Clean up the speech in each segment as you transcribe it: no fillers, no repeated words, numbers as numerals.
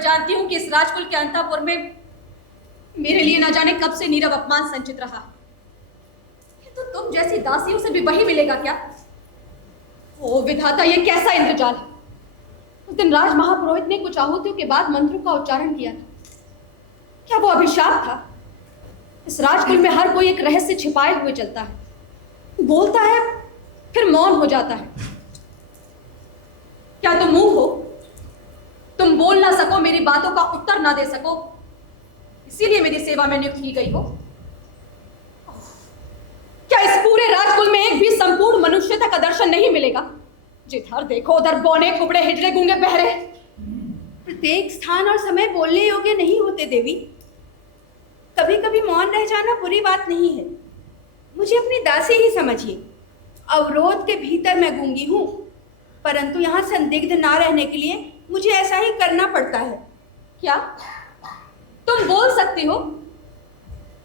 मैं जानती हूं कि इस राजकुल के अंतःपुर में मेरे लिए न जाने कब से नीरव अपमान संचित रहा। तो तुम जैसी दासियों से भी वही मिलेगा क्या? ओ विधाता, ये कैसा इंद्रजाल है? उस दिन राज महापुरोहित ने कुछ आहुतियों के बाद मंत्रों का उच्चारण किया था। क्या वो अभिशाप था? इस राजकुल में हर कोई एक रहस्य छिपाए हुए चलता है, बोलता है फिर मौन हो जाता है। क्या तुम मुंह हो? तुम बोल ना सको, मेरी बातों का उत्तर ना दे सको, इसीलिए मेरी सेवा में नियुक्त की गई हो? क्या इस पूरे राजकुल में एक भी संपूर्ण मनुष्यता का दर्शन नहीं मिलेगा? जिधर देखो उधर बौने कुबड़े हिजड़े गूंगे बहरे। प्रत्येक स्थान और समय बोलने योग्य नहीं होते देवी। कभी कभी मौन रह जाना बुरी बात नहीं है। मुझे अपनी दासी ही समझिए। अवरोध के भीतर मैं गूंगी हूँ, परंतु यहाँ संदिग्ध ना रहने के लिए मुझे ऐसा ही करना पड़ता है। क्या तुम बोल सकती हो?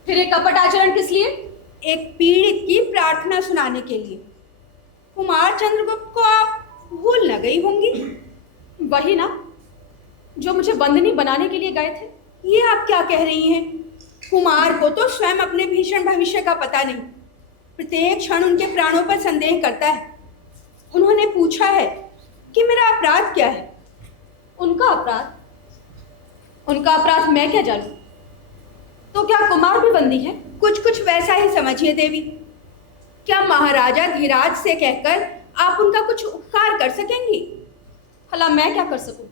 फिर एक कपट आचरण किस लिए? एक पीड़ित की प्रार्थना सुनाने के लिए। कुमार चंद्रगुप्त को आप भूल न गई होंगी। वही ना, जो मुझे बंदनी बनाने के लिए गए थे। ये आप क्या कह रही हैं? कुमार को तो स्वयं अपने भीषण भविष्य का पता नहीं। प्रत्येक क्षण उनके प्राणों पर संदेह करता है। उन्होंने पूछा है कि मेरा अपराध क्या है। उनका अपराध? उनका अपराध मैं क्या जानूं? तो क्या कुमार भी बंदी है? कुछ कुछ वैसा ही समझिए देवी। क्या महाराजा धीराज से कहकर आप उनका कुछ उपकार कर सकेंगी? भला मैं क्या कर सकूंगी?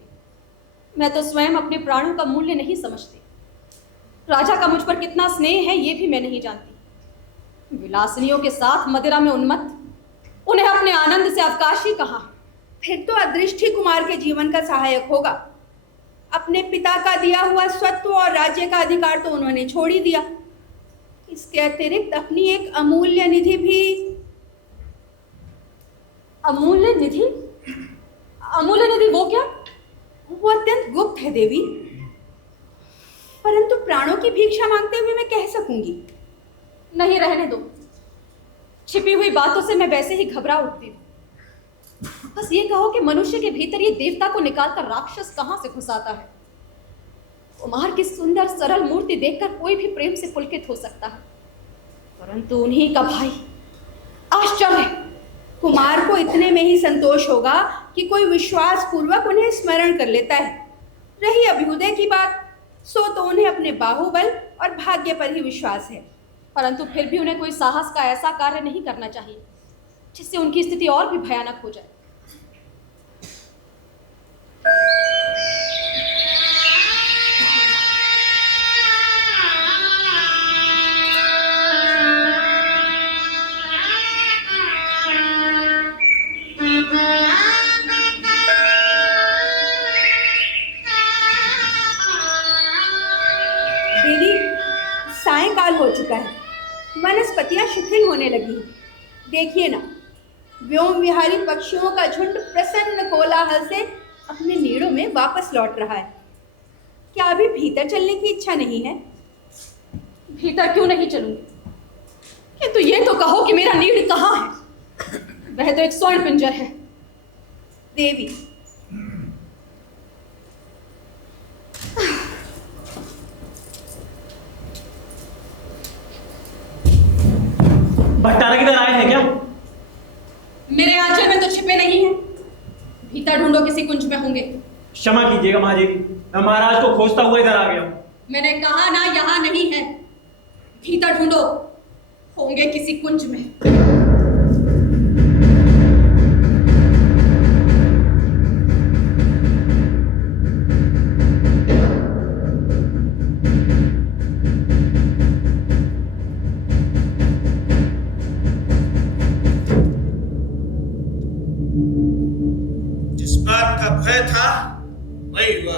मैं तो स्वयं अपने प्राणों का मूल्य नहीं समझती। राजा का मुझ पर कितना स्नेह है ये भी मैं नहीं जानती। विलासिनियों के साथ मदिरा में उन्मत्त, उन्हें अपने आनंद से अवकाश ही कहाँ। फिर तो अदृष्ट ही कुमार के जीवन का सहायक होगा। अपने पिता का दिया हुआ स्वत्व और राज्य का अधिकार तो उन्होंने छोड़ ही दिया। इसके अतिरिक्त अपनी एक अमूल्य निधि भी। अमूल्य निधि? अमूल्य निधि वो क्या? वो अत्यंत गुप्त है देवी, परंतु प्राणों की भिक्षा मांगते हुए मैं कह सकूंगी। नहीं, रहने दो। छिपी हुई बातों से मैं वैसे ही घबरा उठती हूँ। बस ये कहो कि मनुष्य के भीतर ये देवता को निकालकर राक्षस कहाँ से घुसाता है? कुमार की सुंदर सरल मूर्ति देखकर कोई भी प्रेम से पुलकित हो सकता है, परंतु उन्हीं का भाई आश्चर्य। कुमार को इतने में ही संतोष होगा कि कोई विश्वास पूर्वक उन्हें स्मरण कर लेता है। रही अभ्युदय की बात, सो तो उन्हें अपने बाहुबल और भाग्य पर ही विश्वास है। परंतु फिर भी उन्हें कोई साहस का ऐसा कार्य नहीं करना चाहिए जिससे उनकी स्थिति और भी भयानक हो जाए। देवी, सायंकाल हो चुका है। वनस्पतियां शिथिल होने लगी हैं। देखिए ना, व्योम विहारी पक्षियों का झुंड प्रसन्न कोलाहल से अपने नीड़ों में वापस लौट रहा है। क्या अभी भीतर चलने की इच्छा नहीं है? भीतर क्यों नहीं चलूंगी, किंतु ये तो कहो कि मेरा नीड़ कहाँ है? वह तो एक स्वर्ण पिंजर है। देवी, भट्टारा किधर आए हैं क्या? मेरे आंचल में तो छिपे नहीं हैं। भीतर ढूंढो, किसी कुंज में होंगे। क्षमा कीजिएगा महादेवी, मैं महाराज को खोजता हुआ इधर आ गया हूँ। मैंने कहा ना, यहाँ नहीं है। भीतर ढूंढो, होंगे किसी कुंज में। भय था वही हुआ।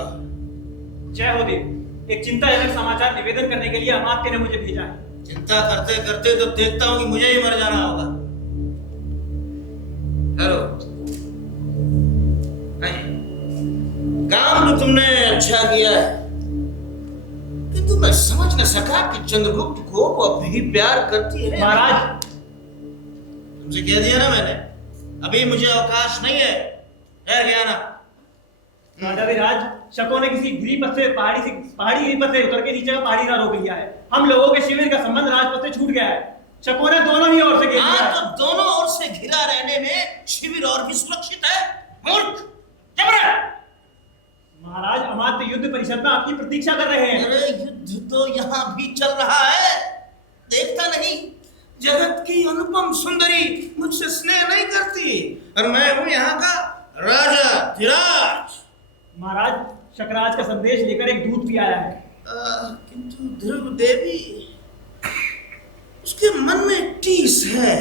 जय हो देव, एक चिंताजनक समाचार निवेदन करने के लिए अमात्य ने मुझे भेजा है। चिंता करते करते तो देखता हूँ कि मुझे ही मर जाना होगा। हेलो, काम तो तुमने अच्छा किया है, किंतु मैं समझ न सका कि चंद्रगुप्त को वो अब भी प्यार करती है। महाराज, तुमसे कह दिया ना मैंने, अभी मुझे अवकाश नहीं है। गया ना, राजाधिराज, शकों ने किसी गिरिपथ से पहाड़ी गिरिपथ से उतर के नीचे का पहाड़ी राह रोक लिया है। हम लोगों के शिविर का संबंध राजपथ से छूट गया है। शकों ने दोनों ही ओर से घेर लिया है। तो दोनों ओर से घिरा रहने में शिविर और भी सुरक्षित है। मूर्ख, जबरन! महाराज, अमात्य युद्ध परिषद में आपकी प्रतीक्षा कर रहे हैं। अरे युद्ध तो यहाँ भी चल रहा है, देखता नहीं? जगत की अनुपम सुंदरी मुझसे स्नेह नहीं करती और मैं हूँ यहाँ का राजा धीराज। महाराज, शकराज का संदेश लेकर एक दूत भी आया है। किंतु ध्रुव देवी, उसके मन में टीस है।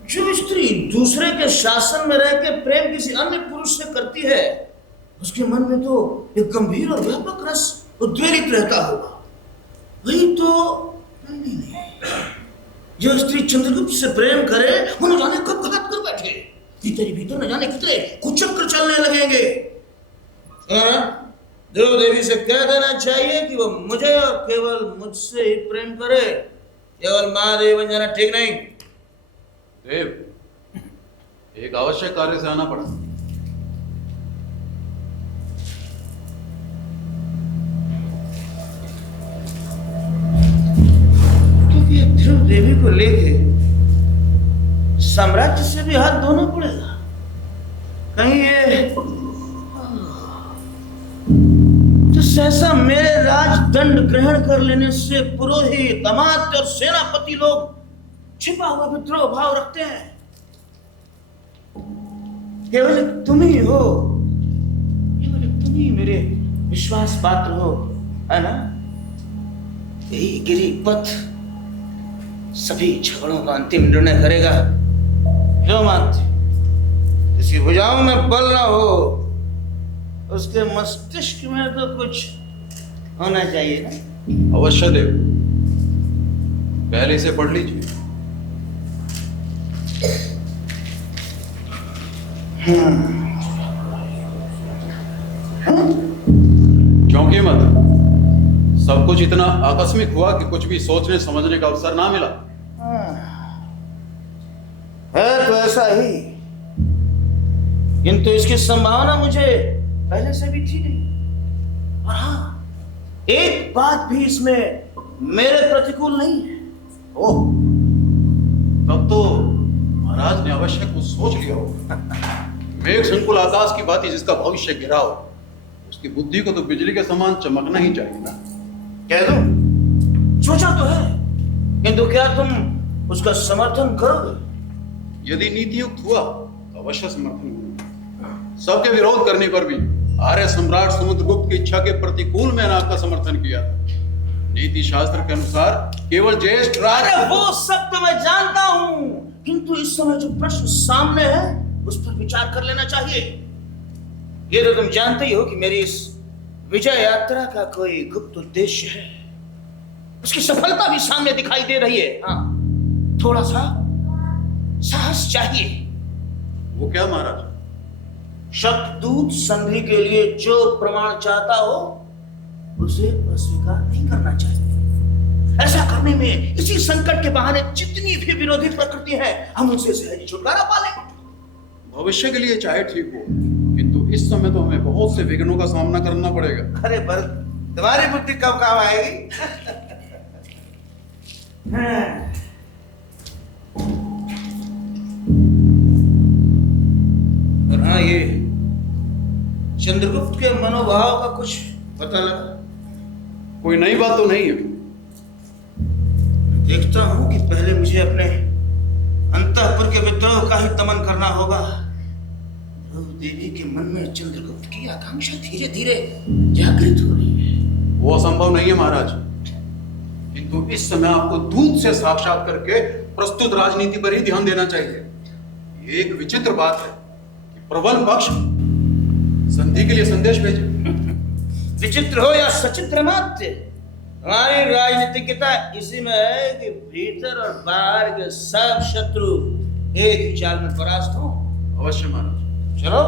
जो स्त्री दूसरे के शासन में रह के प्रेम किसी अन्य पुरुष से करती है, उसके मन में तो एक गंभीर और व्यापक रस उद्वेलित रहता होगा। वही तो नहीं। जो स्त्री चंद्रगुप्त से प्रेम करे, वो न जाने कब घात कर बैठे। भीतर भीतर न जाने कितने कुचक्र चलने लगेंगे। ध्रुव देवी से कह देना चाहिए कि वो मुझे और केवल मुझसे ही प्रेम करे। केवल महादेव बन जाना ठीक नहीं। देव, एक आवश्यक कार्य से आना पड़ा। क्योंकि ध्रुव देवी को लेके साम्राज्य से भी हाथ धोना पड़ेगा। कहीं ये तो सहसा मेरे राजदंड ग्रहण कर लेने से पुरोहित, अमात्य और सेनापति लोग छिपा हुआ विद्रोह भाव रखते हैं। केवल तुम ही हो, केवल तुम ही मेरे विश्वास पात्र हो, है ना? यही गिरिपथ सभी झगड़ों का अंतिम निर्णय करेगा। जो मानते जिसकी भुजाओं में बल ना हो, उसके मस्तिष्क में तो कुछ होना चाहिए ना? अवश्य देव, पहले इसे पढ़ लीजिए। क्योंकि मत सब कुछ इतना आकस्मिक हुआ कि कुछ भी सोचने समझने का अवसर ना मिला। है तो ऐसा ही, किंतु इसकी संभावना मुझे पहले से भी थी नहीं। और हाँ, एक बात भी इसमें मेरे प्रतिकूल नहीं है। ओह, तब तो महाराज ने अवश्य कुछ सोच लिया हो। मेघ संकुल आकाश की भांति जिसका भविष्य गिरा हो, उसकी बुद्धि को तो बिजली के समान चमकना ही चाहिए ना। कह दो, सोचा तो है, किंतु क्या तुम उसका समर्थन करोगे? यदि नीतियुक्त हुआ तो अवश्य समर्थन करूंगा। सबके विरोध करने पर भी आर्य सम्राट समुद्रगुप्त की इच्छा के प्रतिकूल मैंने आपका समर्थन किया था। नीति शास्त्र के अनुसार केवल ज्येष्ठ राज। अरे वो सब तो मैं जानता हूं, किंतु इस समय जो प्रश्न सामने है उस पर विचार कर लेना चाहिए। ये तो तुम जानते ही हो कि मेरी इस विजय यात्रा का कोई गुप्त उद्देश्य है। उसकी सफलता भी सामने दिखाई दे रही है। हाँ, थोड़ा सा साहस चाहिए। वो क्या महाराज? शतदूत संधि के लिए जो प्रमाण चाहता हो उसे अस्वीकार नहीं करना चाहिए। ऐसा करने में इसी संकट के बहाने जितनी भी विरोधी प्रकृति है, हम उनसे सहज छुटकारा पा लेंगे। भविष्य के लिए चाहे ठीक हो, किंतु इस समय तो हमें बहुत से विघ्नों का सामना करना पड़ेगा। अरे पर तुम्हारी बुद्धि कब काम आएगी? और हाँ, ये चंद्रगुप्त के मनोभाव का कुछ पता लगा? कोई नई बात तो नहीं है। देखता हूं कि पहले मुझे अपने अंतःपुर के विद्रोह का ही दमन करना होगा। ध्रुव देवी के मन में चंद्रगुप्त की आकांक्षा धीरे धीरे जागृत हो रही है। वो असंभव नहीं है महाराज, किंतु इस समय आपको दूत से साक्षात करके प्रस्तुत राजनीति पर ही ध्यान देना चाहिए। ये एक विचित्र बात है कि प्रबल पक्ष संधि के लिए संदेश भेजे। विचित्र हो या सचित्र मात्र, हमारी राजनीतिकता इसी में है कि भीतर और बाहर के सब शत्रु एक ही चाल में परास्त हो। अवश्य महाराज। चलो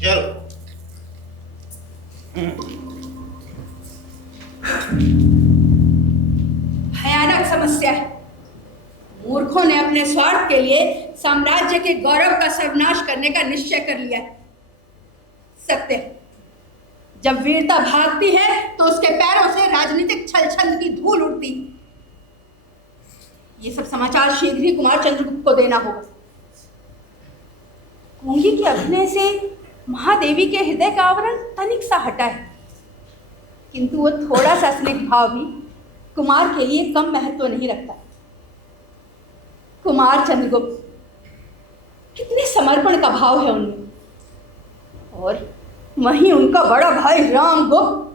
चलो। भयानक समस्या है। मूर्खों ने अपने स्वार्थ के लिए साम्राज्य के गौरव का सर्वनाश करने का निश्चय कर लिया है। सत्य है। जब वीरता भागती है तो उसके पैरों से राजनीतिक छल छंद की धूल उड़ती। ये सब समाचार शीघ्र ही कुमार चंद्रगुप्त को देना होगा। गूंगी के अभिनय से महादेवी के हृदय का आवरण तनिक सा हटा है, किंतु वो थोड़ा सा स्निग्ध भाव भी कुमार के लिए कम महत्व नहीं रखता। कुमार चंद्रगुप्त, कितने समर्पण का भाव है उनमें, और वहीं उनका बड़ा भाई रामगुप्त,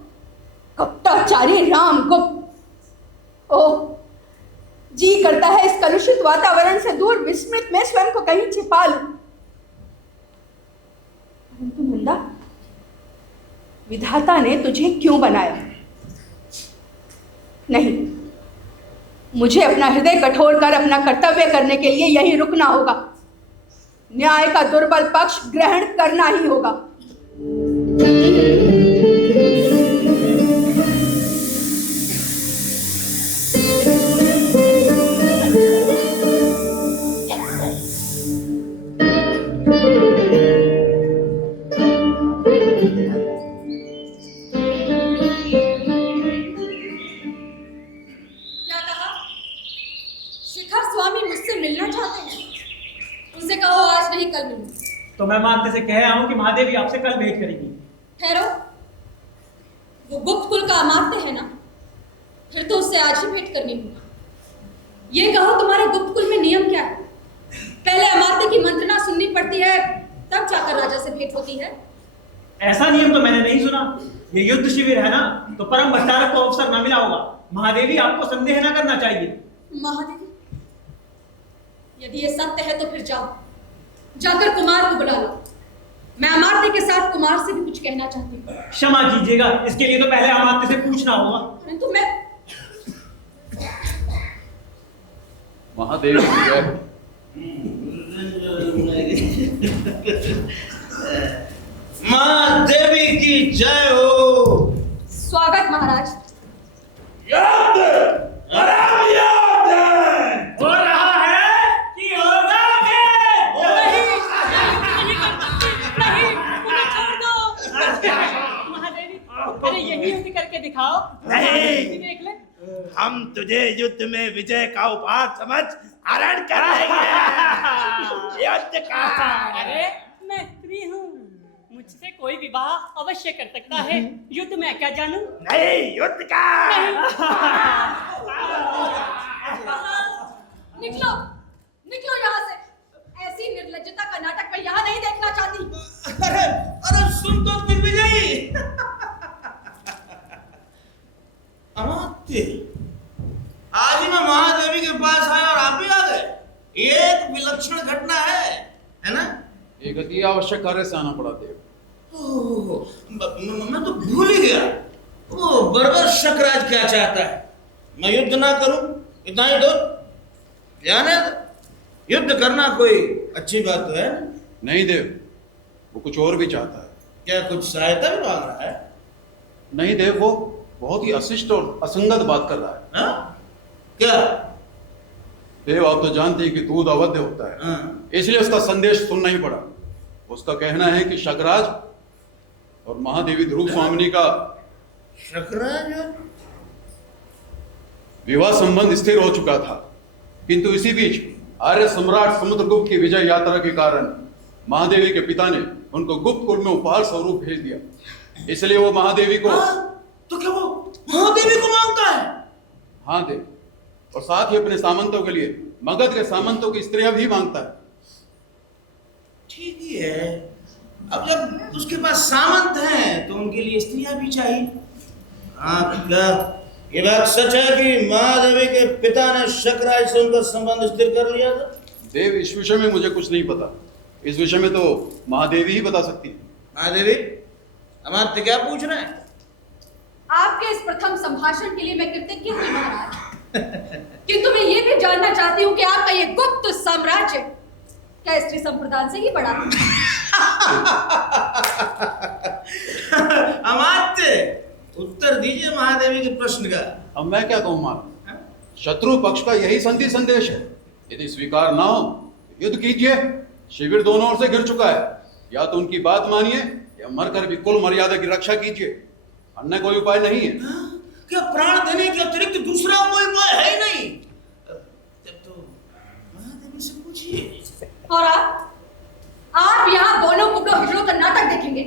कपटाचारी रामगुप्त। ओह, जी करता है इस कलुषित वातावरण से दूर विस्मृत में स्वयं को कहीं छिपा लूं। परंतु नंदा, विधाता ने तुझे क्यों बनाया? नहीं, मुझे अपना हृदय कठोर कर अपना कर्तव्य करने के लिए यहीं रुकना होगा। न्याय का दुर्बल पक्ष ग्रहण करना ही होगा। क्या कहा? शिखर स्वामी मुझसे मिलना चाहते हैं? उनसे कहो आज नहीं कल मिलूं। तो मैं मानते से कह रहा हूँ कि महादेवी आपसे कल भेंट करेगी। ठहरो, वो गुप्त कुल का अमात्य है ना, फिर तो उससे आज ही भेंट करनी होगी। ये कहो तुम्हारे गुप्त कुल में नियम क्या है? पहले अमात्य की मंत्रणा सुननी पड़ती है, तब जाकर राजा से भेंट होती है। ऐसा नियम तो मैंने नहीं सुना। ये युद्ध शिविर है ना, तो परम भट्टारक को अवसर न मिला होगा। महादेवी आपको संदेह न करना चाहिए। महादेवी, यदि ये सत्य है तो फिर जाओ, जाकर कुमार को बुला लो। मैं अमात्य के साथ कुमार से भी कुछ कहना चाहती हूँ। क्षमा कीजिएगा, इसके लिए तो पहले अमात्य से पूछना होगा। परंतु मैं महादेवी की जय। माँ देवी की जय हो। स्वागत महाराज। याद हो रहा है कि होगा महादेवी, अरे यही युद्ध करके दिखाओ। नहीं। देख ले। हम तुझे युद्ध में विजय का उपहार समझ हरण कर लेंगे। युद्ध का। अरे मैं स्त्री हूँ, मुझसे कोई विवाह अवश्य कर सकता है। युद्ध में क्या जानूं? नहीं, युद्ध का। निकलो, निकलो यहाँ से। ऐसी निर्लज्जता का नाटक मैं यहाँ नहीं देखना चाहती। अरे अरे सुन तो दिग्विजयी। अमात्य, आज ही मैं महादेवी के पास आया और आप भी आ गए। एक विलक्षण घटना है ना? एक अति आवश्यक कार्य से आना पड़ा देव। ओह, मैं तो भूल ही गया। वो बर्बर शकराज क्या चाहता है? मैं युद्ध ना करूं, इतना ही तो ध्यान है। युद्ध करना कोई अच्छी बात तो है ना? नहीं देव, वो कुछ और भी चाहता है। क्या कुछ सहायता भी मांग रहा है? नहीं देव, वो बहुत ही अशिष्ट और असंगत बात कर रहा है। हाँ? क्या? देव, आप तो जानते हैं कि दूध अवध्य होता है, हाँ। इसलिए उसका संदेश सुनना ही पड़ा। उसका कहना है कि शकराज और महादेवी ध्रुव स्वामिनी का शकराज विवाह संबंध स्थिर हो चुका था, किंतु इसी बीच आर्य सम्राट समुद्रगुप्त की विजय यात्रा के कारण महादेवी के पिता ने उनको गुप्त कुल में उपहार स्वरूप भेज दिया। इसलिए वो महादेवी को तो क्या वो महादेवी को मांगता है? हाँ देव, और साथ ही अपने सामंतों के लिए मगध के सामंतों की स्त्रियां भी मांगता है। ठीक ही है। अब जब उसके पास सामंत हैं तो उनके लिए स्त्रियां भी चाहिए। हाँ, क्या ये बात सच है कि महादेवी के पिता ने शकराज से उनका संबंध स्थिर कर लिया था? देव, इस विषय में मुझे कुछ नहीं पता। इस विषय में तो महादेवी ही बता सकती है। महादेवी, अमात्य क्या पूछ रहे हैं? आपके इस प्रथम संभाषण के लिए मैं कृतज्ञ हूँ महाराज। किंतु मैं ये भी जानना चाहती हूँ कि आपका ये गुप्त साम्राज्य क्या स्त्री संप्रदान से ही बड़ा है? अमात्य, उत्तर दीजिए महादेवी के प्रश्न का। अब मैं क्या कहूँ मां, शत्रु पक्ष का यही संधि संदेश है। यदि स्वीकार ना हो, युद्ध कीजिए। शिविर दोनों ओर से घिर चुका है, या तो उनकी बात मानिए या या मरकर भी कुल मर्यादा की रक्षा कीजिए, अन्य कोई उपाय नहीं है। क्या प्राण देने के अतिरिक्त दूसरा कोई उपाय है ही नहीं? तब तो महादेवी से पूछिए। और आप यहाँ दोनों कुकड़ों हिजड़ों का नाटक देखेंगे?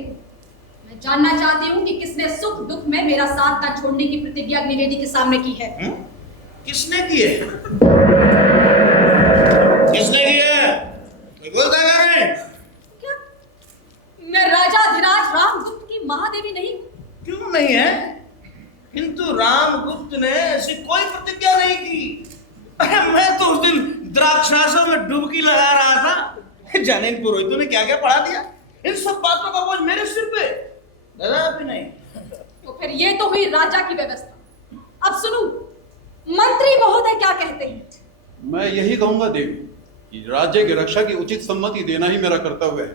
मैं जानना चाहती हूँ कि किसने सुख दुख में मेरा साथ न छोड़ने की प्रतिज्ञा अग्निवेदी के सामने की है। किसने की है? किसने की है? कोई बोलता है? क्या मैं राजाधिराज रामगुप्त की महादेवी नहीं हूँ? क्यों नहीं है? किंतु रामगुप्त ने ऐसी कोई प्रतिज्ञा नहीं की। अरे मैं तो उस दिन द्राक्षासों में डुबकी लगा रहा था, जाने इन पुरोहितों ने क्या क्या पढ़ा दिया। इन सब बातों का बोझ मेरे सिर पे दादा भी नहीं। तो फिर ये तो हुई राजा की व्यवस्था। अब सुनो, मंत्री महोदय क्या कहते हैं? मैं यही कहूंगा देवी कि राज्य की रक्षा की उचित सम्मति देना ही मेरा कर्तव्य है।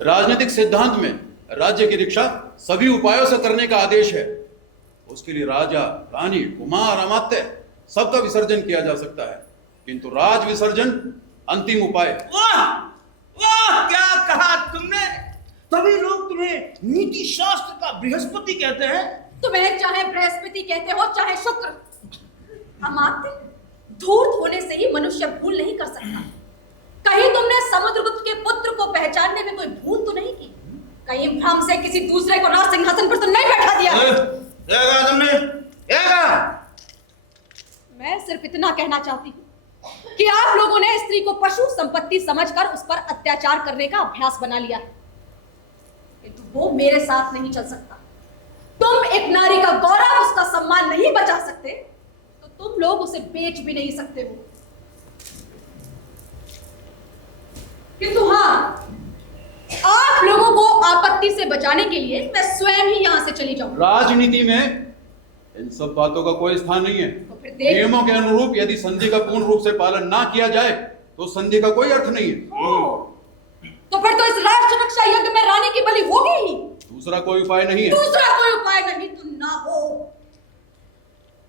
राजनीतिक सिद्धांत में राज्य की रक्षा सभी उपायों से करने का आदेश है। उसके लिए राजा, रानी, कुमार, अमात्य सबका विसर्जन किया जा सकता है, किंतु राज विसर्जन अंतिम उपाय। वाह वाह, क्या कहा तुमने! तभी लोग तुम्हें नीति शास्त्र का बृहस्पति कहते हैं। तुम्हें चाहे बृहस्पति कहते हो चाहे शुक्र, अमात्य धूर्त होने से ही मनुष्य भूल नहीं कर सकता। कहीं तुमने समुद्रगुप्त के पुत्र को पहचानने में कोई भूल तो नहीं की? कहीं भ्रम से किसी दूसरे को राज सिंहासन पर तो नहीं बैठा दिया? क्या कहा तुमने? क्या कहा? मैं सिर्फ इतना कहना चाहती हूँ कि आप लोगों ने स्त्री को पशु संपत्ति समझकर उस पर अत्याचार करने का अभ्यास बना लिया है, किंतु वो मेरे साथ नहीं चल सकता। तुम एक नारी का गौरव, उसका सम्मान नहीं बचा सकते, तो तुम लोग उसे बेच भी नहीं सकते हो। किंतु हाँ, आप लोगों को आपत्ति से बचाने के लिए मैं स्वयं ही यहां से चली जाऊंगा। राजनीति में इन सब बातों का कोई स्थान नहीं है। तो फिर देख, नियमों के अनुरूप यदि संधि का पूर्ण रूप से पालन ना किया जाए तो संधि का कोई अर्थ नहीं है। तो फिर तो इस राष्ट्र रक्षा यज्ञ में रानी की बलि होगी ही। दूसरा कोई उपाय नहीं है। दूसरा कोई उपाय नहीं तो ना हो।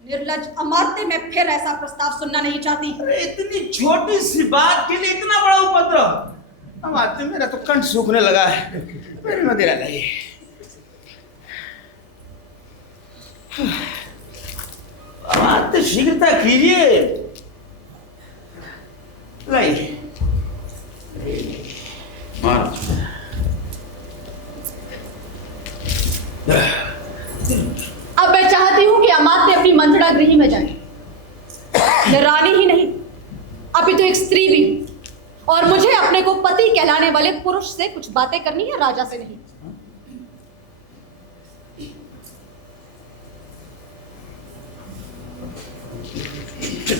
निर्लज अमात्य, मैं फिर ऐसा प्रस्ताव सुनना नहीं चाहती। अरे इतनी छोटी सी बात के लिए इतना बड़ा उपद्रव! अमात्य, मेरा तो कंठ सूखने लगा है, मेरी मदिरा लाइए। अमात्य, शीघ्रता कीजिए, लाइए। महाराज, अब मैं चाहती हूं कि अमात्य अपनी मंत्रणा गृह में जाए। मैं रानी ही नहीं, अभी तो एक स्त्री भी हूं, और मुझे अपने को पति कहलाने वाले पुरुष से कुछ बातें करनी है, राजा से नहीं।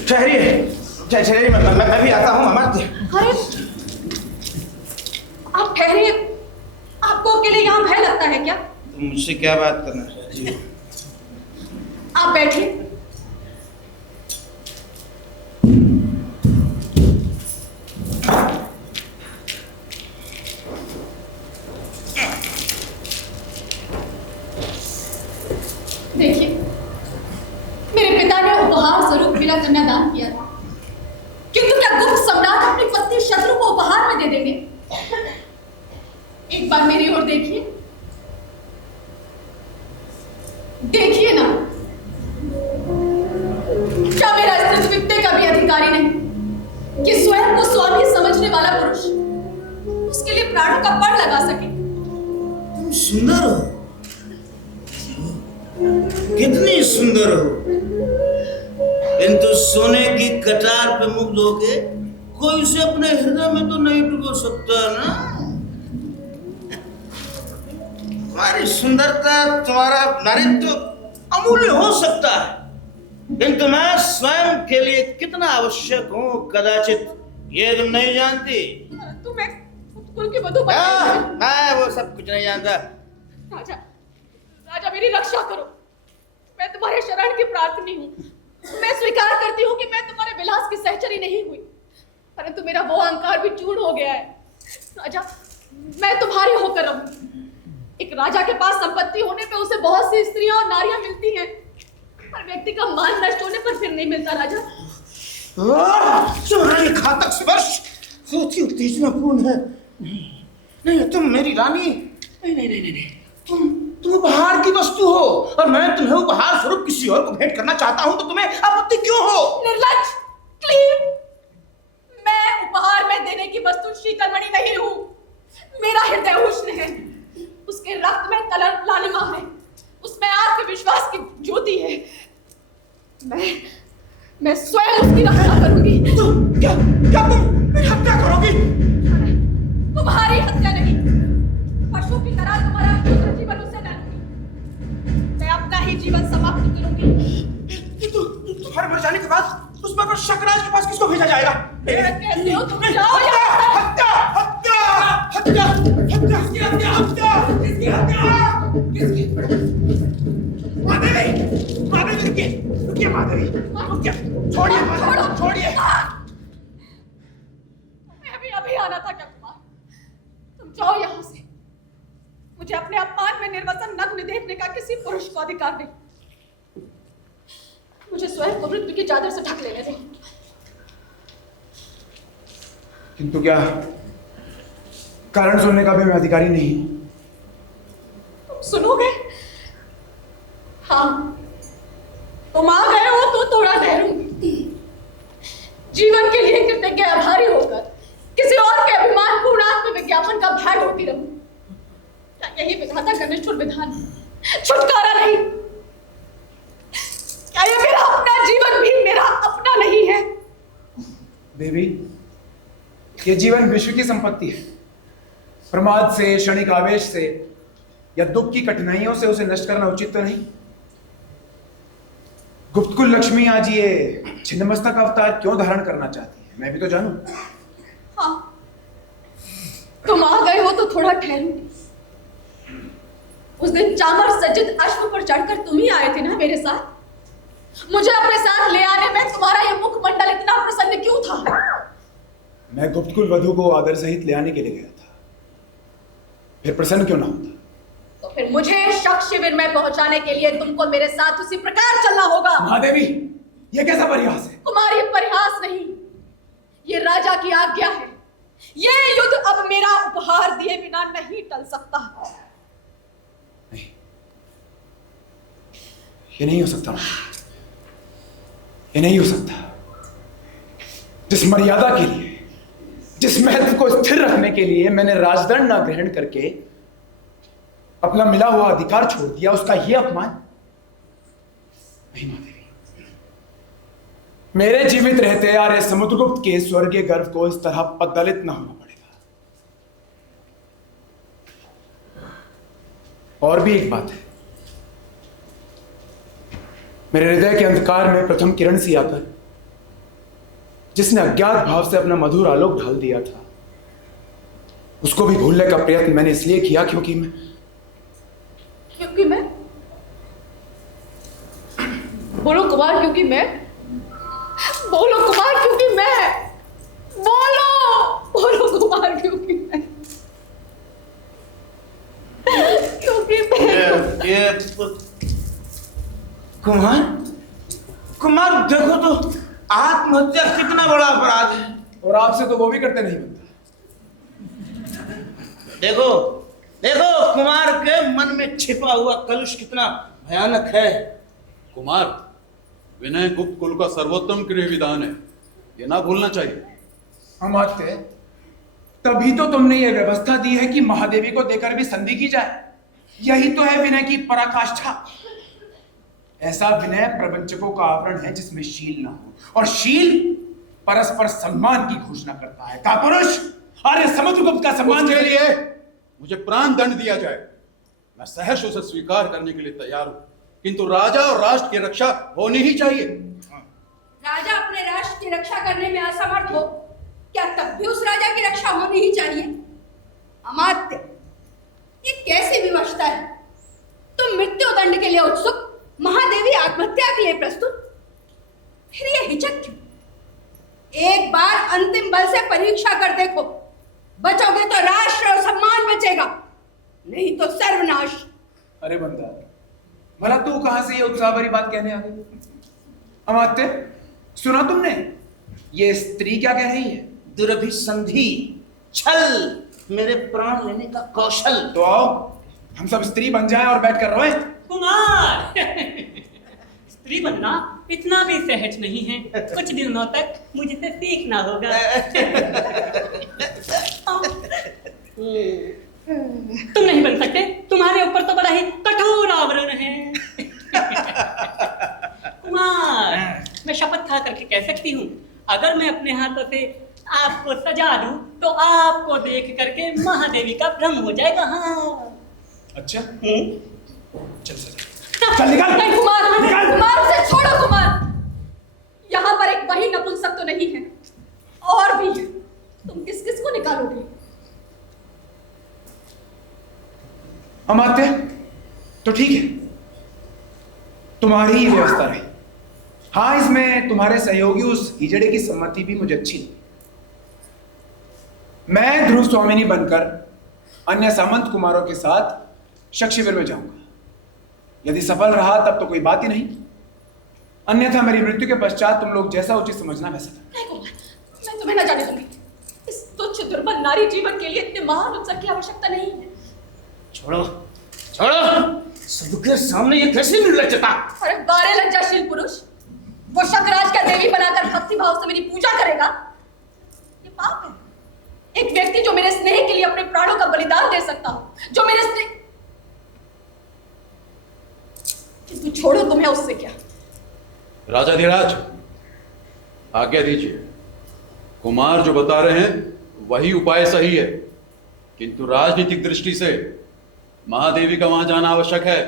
ठहरिए, मैं भी आता हूं अमात्य। अरे आप ठहरिए, आपको अकेले यहां भय लगता है क्या? तुम मुझसे क्या बात करना चाहती हो? आप बैठिए। देखिए, मेरे पिता ने उपहार स्वरूप मेरा कन्यादान किया था, किंतु क्या गुप्त सम्राट अपनी पत्नी शत्रु को उपहार में दे देंगे? एक बार मेरी ओर देखिए, देखिए ना, क्या मेरा स्त्रीत्व वित्ते का भी अधिकारी नहीं कि स्वयं को स्वामी समझने वाला पुरुष उसके लिए प्राणों का पड़ लगा सके? तुम सुंदर हो, कितनी सुंदर हो, किंतु सोने की कटार पे मुग्ध होके कोई उसे अपने हृदय में तो नहीं डुबो सकता ना। तुम्हारी सुंदरता, तुम्हारा नारित्व अमूल्य हो सकता है, किंतु मैं स्वयं के लिए कितना आवश्यक हूँ कदाचित ये तुम नहीं जानती। तुम्हें कुल की वधू मैं वो सब कुछ नहीं जानता। राजा, राजा मेरी रक्षा करो, मैं तुम्हारे शरण की प्रार्थनी हूँ। मैं स्वीकार करती हूँ कि मैं तुम्हारे विलास की सहचरी नहीं हुई, परंतु मेरा वो अहंकार भी चूर्ण हो गया है। राजा, मैं तुम्हारी होकर रहूं। एक राजा के पास संपत्ति होने पे उसे बहुत सी स्त्रियां और नारियां मिलती हैं, पर व्यक्ति का मान नष्ट होने पर फिर नहीं मिलता। राजा, तुम्हारी घातक स्पर्श बहुत ही उत्तेजनापूर्ण है। नहीं, तुम मेरी रानी नहीं नहीं नहीं नहीं, तुम उपहार की वस्तु हो और मैं तुम्हें उपहार स्वरूप किसी और को भेंट करना चाहता हूं, तो तुम्हें आपत्ति क्यों हो? निर्लज्ज, क्लीन। मैं उपहार में देने की वस्तु शीतलमणि नहीं हूं। मेरा हृदय उष्ण है, उसके रक्त में कलर लालिमा है, उसमें आत्मविश्वास की ज्योति है। मैं स्वयं उसकी रक्षा करूंगी। क्या क्या तुम मेरी हत्या करोगी? तुम्हारी हत्या नहीं, पशु की तरह तुम्हारा पुत्र जीवन उससे न लूंगी। मैं अपना ही जीवन समाप्त करूंगी। तुम्हारे मर जाने के बाद उस पर शकराज के पास किसको भेजा जाएगा? मैं कहती हूँ तुम जाओ यहाँ से। हत्या हत्या हत्या हत्या किसकी हत्या हत्या किसकी हत्या किसकी? माधवी माधवी रुकिए रुकिए माधवी रुकिए, छोड़िए माधवी छोड़िए। मैं अभी आना था क्या कुमार? तुम जाओ यहाँ से। मुझे अपने अपमान में निर्वसन नग्न देखने का किसी पुरुष को अधिकार नहीं। मुझे स्वयं को मृत्यु की चादर से ढक लेने दो। किंतु क्या कारण सुनने का भी मैं अधिकारी नहीं हूं? तुम सुनोगे? हाँ, तुम आ गए हो तो थोड़ा ठहरूंगी। जीवन के लिए कृतज्ञ आभारी होकर किसी और के अभिमान पूर्ण आत्म विज्ञापन का भाग होती रहूं। क्या यही विधाता का निष्ठुर विधान? छुटकारा नहीं? क्या ये मेरा अपना जीवन भी मेरा अपना नहीं है? देवी, ये जीवन विश्व की संपत्ति है। प्रमाद से, क्षणिक आवेश से या दुख की कठिनाइयों से उसे नष्ट करना उचित तो नहीं। गुप्तकुल लक्ष्मी आज ये छिन्नमस्तक अवतार क्यों धारण करना चाहती है, मैं भी तो जानूं। हाँ, तुम आ गए हो तो थोड़ा ठहरूंगी। उस दिन चामर सज्जित अश्व पर चढ़कर तुम ही आए थे ना मेरे साथ। मुझे अपने साथ ले आने में तुम्हारा ये मुखमंडल इतना प्रसन्न क्यों था? मैं गुप्तकुल वधु को आदर सहित ले आने के लिए गया था, फिर प्रसन्न क्यों ना होता? तो फिर मुझे शक शिविर में पहुंचाने के लिए तुमको मेरे साथ उसी प्रकार चलना होगा। महादेवी, ये कैसा परिहास है? तुम्हारी परिहास नहीं, ये राजा की आज्ञा है। ये युद्ध अब मेरा उपहार दिए बिना नहीं टल सकता। नहीं, ये नहीं हो सकता, ये नहीं हो सकता। जिस मर्यादा के लिए, जिस महत्व को स्थिर रखने के लिए मैंने राजदंड न ग्रहण करके अपना मिला हुआ अधिकार छोड़ दिया, उसका यह अपमान? नहीं महादेवी, मेरे जीवित रहते आर्य समुद्रगुप्त के स्वर्गीय गर्व को इस तरह पददलित न होना पड़ेगा। और भी एक बात है, मेरे हृदय के अंधकार में प्रथम किरण सी आकर जिसने अज्ञात भाव से अपना मधुर आलोक ढाल दिया था, उसको भी भूलने का प्रयत्न मैंने इसलिए किया क्योंकि मैं बोलो कुमार, क्योंकि मैं बोलो कुमार, क्योंकि मैं बोलो कुमार, क्योंकि मैं ये कुमार कुमार देखो तो आत्महत्या कितना बड़ा अपराध है, और आपसे तो वो भी करते नहीं बनता। देखो देखो कुमार के मन में छिपा हुआ कलुष कितना भयानक है। कुमार, विनय गुप्त कुल का सर्वोत्तम गृह विधान है, ये ना भूलना चाहिए। हम आते तभी तो तुमने ये व्यवस्था दी है कि महादेवी को देकर भी संधि की जाए। यही तो है विनय की पराकाष्ठा। ऐसा विनय प्रवंचकों का आवरण है जिसमें शील ना हो, और शील परस्पर सम्मान की घोषणा करता है। कापुरुष, अरे समुद्रगुप्त का सम्मान उसके लिए मुझे प्राण दंड दिया जाए, मैं सहर्ष उसे स्वीकार करने के लिए तैयार हूं, किंतु राजा और राष्ट्र की रक्षा होनी ही चाहिए। राजा अपने राष्ट्र की रक्षा करने में असमर्थ हो, क्या तब भी उस राजा की रक्षा होनी ही चाहिए? अमात्य, ये कैसी विवशता है? तुम मृत्यु दंड के लिए उत्सुक, महादेवी आत्महत्या के लिए प्रस्तुत, फिर ये हिचक क्यों? एक बार अंतिम बल से परीक्षा कर देखो, बचोगे तो राष्ट्र और सम्मान बचेगा, नहीं तो सर्वनाश। अरे बंदा, भला तू कहां से ये उत्साह भरी बात कहने आ गई? अमात्य, सुना तुमने ये स्त्री क्या कह रही है? दुर्भिसंधि, छल, मेरे प्राण लेने का कौशल। तो आओ हम सब स्त्री बन जाएं और बैठ कर रोएं। कुमार स्त्री बनना इतना भी सहज नहीं है, कुछ दिनों तक मुझसे सीखना होगा। तुम नहीं बन सकते, तुम्हारे ऊपर तो बड़ा ही कठोर आवरण है। कुमार मैं शपथ खा करके कह सकती हूँ, अगर मैं अपने हाथों से आपको सजा दूं तो आपको देख करके महादेवी का भ्रम हो जाएगा। हाँ अच्छा चल सजा, चल निकल। नहीं कुमार, निकल। कुमार उसे छोड़ो कुमार। यहाँ पर एक वही नपुंसक तो नहीं है, और भी है। तुम किस किस को निकालोगे? अमात्य तो ठीक है, तुम्हारी ही व्यवस्था रही। हाँ, इसमें तुम्हारे सहयोगी उस हिजड़े की सम्मति भी मुझे अच्छी लगी। मैं ध्रुव स्वामिनी बनकर अन्य सामंत कुमारों के साथ शक शिविर में जाऊंगा। यदि सफल रहा तब तो कोई बात ही नहीं, अन्यथा मेरी मृत्यु के पश्चात तुम लोग जैसा उचित समझना वैसा करो। नहीं कुमार, मैं तुम्हें न जाने दूंगी। इस तुच्छ दुर्बल नारी जीवन के लिए इतने महान उत्सव की आवश्यकता नहीं है। छोड़ो छोड़ो, सबके सामने ये कैसी निर्लज्जता। अरे बारे लज्जाशील पुरुष, वो शकराज का देवी बनाकर भक्ति भाव से मेरी पूजा करेगा, ये पाप है। एक व्यक्ति जो मेरे स्नेह के लिए अपने प्राणों का बलिदान दे सकता हो, जो मेरे स्नेह, किंतु छोड़ो, तुम्हें उससे क्या। राजाधिराज आज्ञा दीजिए। कुमार जो बता रहे हैं वही उपाय सही है, किंतु राजनीतिक दृष्टि से महादेवी का वहां जाना आवश्यक है।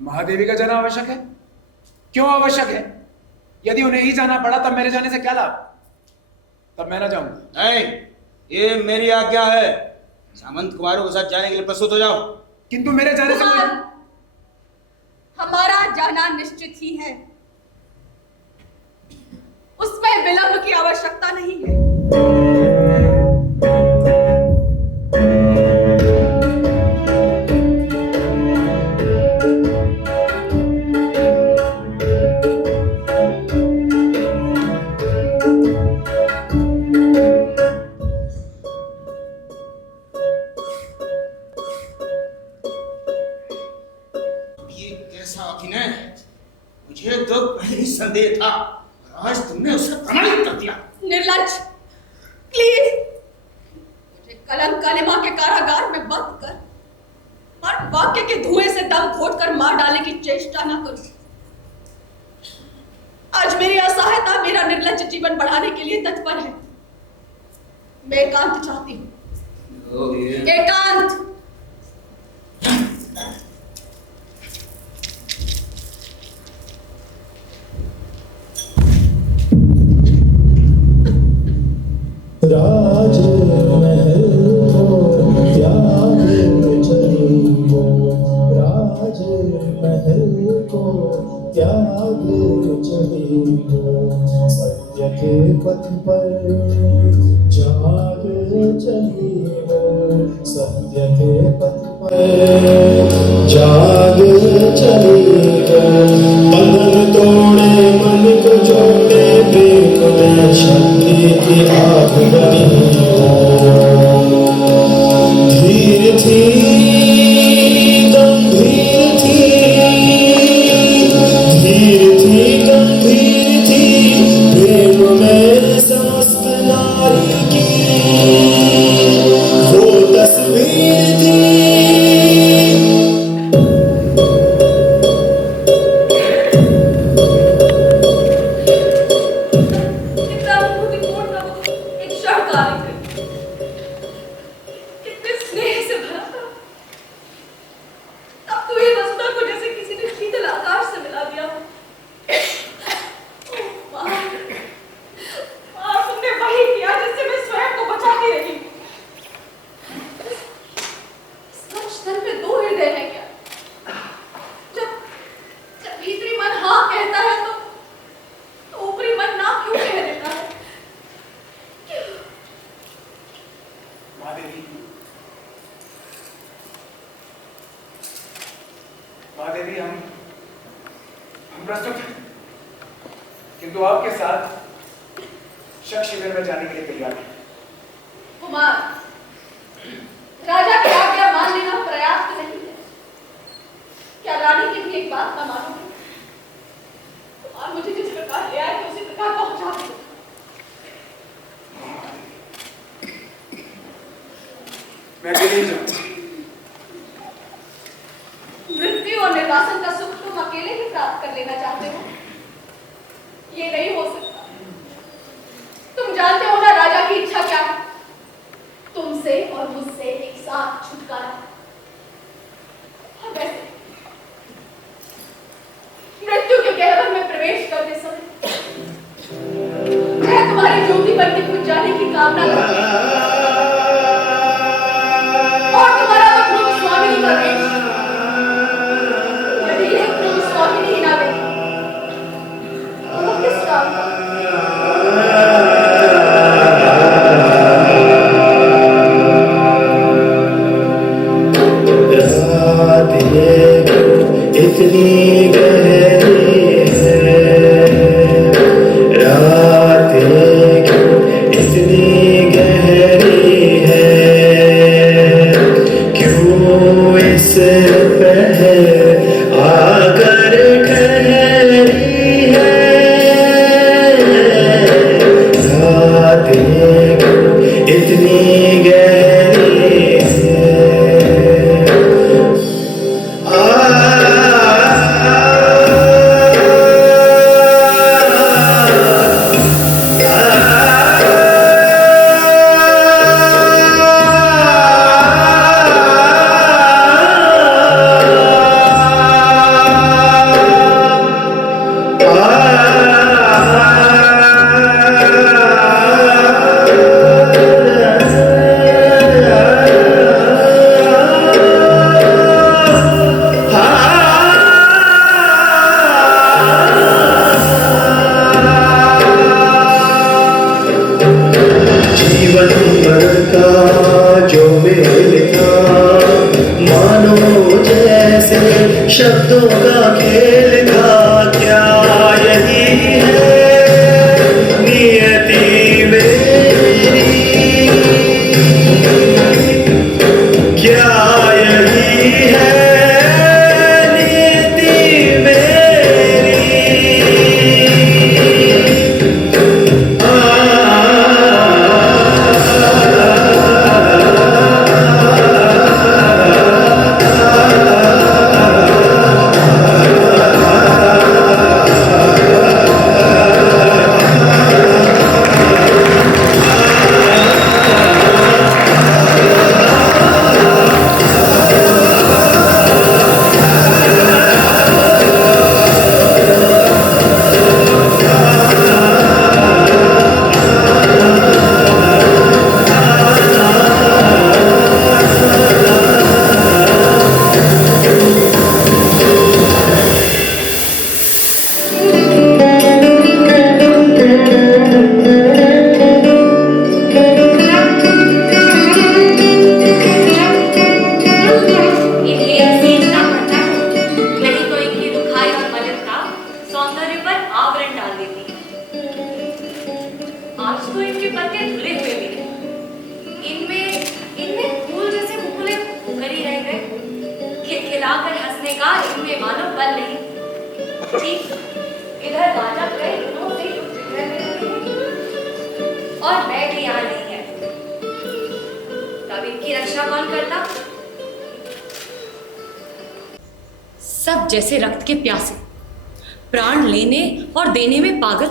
महादेवी का जाना आवश्यक है? क्यों आवश्यक है? यदि उन्हें ही जाना पड़ा तब मेरे जाने से क्या लाभ? तब मैं ना जाऊंगा। नहीं, ये मेरी आज्ञा है। सामंत कुमारों के साथ जाने के लिए प्रस्तुत हो जाओ। किंतु मेरे जाने से कुमार, कोई... हमारा जाना निश्चित ही है, उसमें विलंब की आवश्यकता नहीं है। मुझे तो पहले ही संदेह था, आज तुमने उसे प्रमाणित कर दिया। निर्लज्ज, प्लीज मुझे कलंक कलिमा के कारागार में बंद कर हर वाक्य के धुएं से दम घोटकर मार डालने की चेष्टा न करो। आज मेरी असहायता मेरा निर्लज्ज जीवन बढ़ाने के लिए तत्पर है। मैं एकांत चाहती हूँ, एकांत। राजमहल को त्याग चली वो, राजमहल को त्याग चली वो, सत्य के पथ पर जाग चली वो, सत्य के पथ पर जाग चली वो, बंधन तोड़े मन को जोड़े प्रेम में शक्ति की आग बनी धीर थी गंभीर थी, धीर थी गंभीर थी, प्रेम में समस्त नारी की वो तस्वीर थी। महादेवी, हम प्रस्तुत हैं, किंतु आपके साथ शक शिविर में जाने के लिए तैयार हैं। कुमार, मैं अकेले ही जाऊंगा। मृत्यु और निर्वासन का सुख तुम अकेले ही प्राप्त कर लेना चाहते हो? ये नहीं हो सकता। तुम जानते हो ना राजा की इच्छा क्या है? तुमसे और मुझसे एक साथ छुटकारा। और वैसे मृत्यु के गहवर में प्रवेश करते समय मैं तुम्हारी ज्योति बन के बुझ जाने की कामना करती हूं। और तुम्हारा वो ध्रुव स्वामिनी का वेश, यदि यह ध्रुव स्वामिनी ही ना देती तो वो किस काम का? इतनी गहरी है, रात क्यों इतनी गहरी है, क्यों इस पहर आकर ठहरी है, रात क्यों इतनी गहरी है। जीवन भर का जो मेल था, मानो जैसे शब्दों का खेल था, क्या यही है नियति मेरी, क्या यही है नियति मेरी। इधर राजा कई दिनों से युद्ध विग्रह में लगे हैं और मैं भी यहाँ नहीं है, तब इनकी रक्षा कौन करता? सब जैसे रक्त के प्यासे, प्राण लेने और देने में पागल।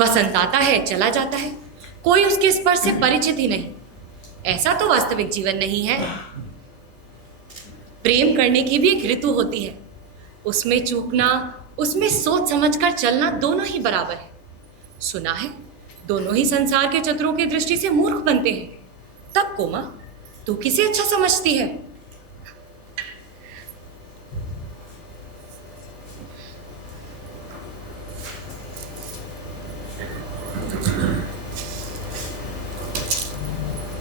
वसंत आता है चला जाता है, कोई उसके स्पर्श से परिचित ही नहीं। ऐसा तो वास्तविक जीवन नहीं है। प्रेम करने की भी एक ऋतु होती है, उसमें चूकना, उसमें सोच समझकर चलना दोनों ही बराबर है। सुना है दोनों ही संसार के चतुरों की दृष्टि से मूर्ख बनते हैं। तब कोमा तू किसे अच्छा समझती है?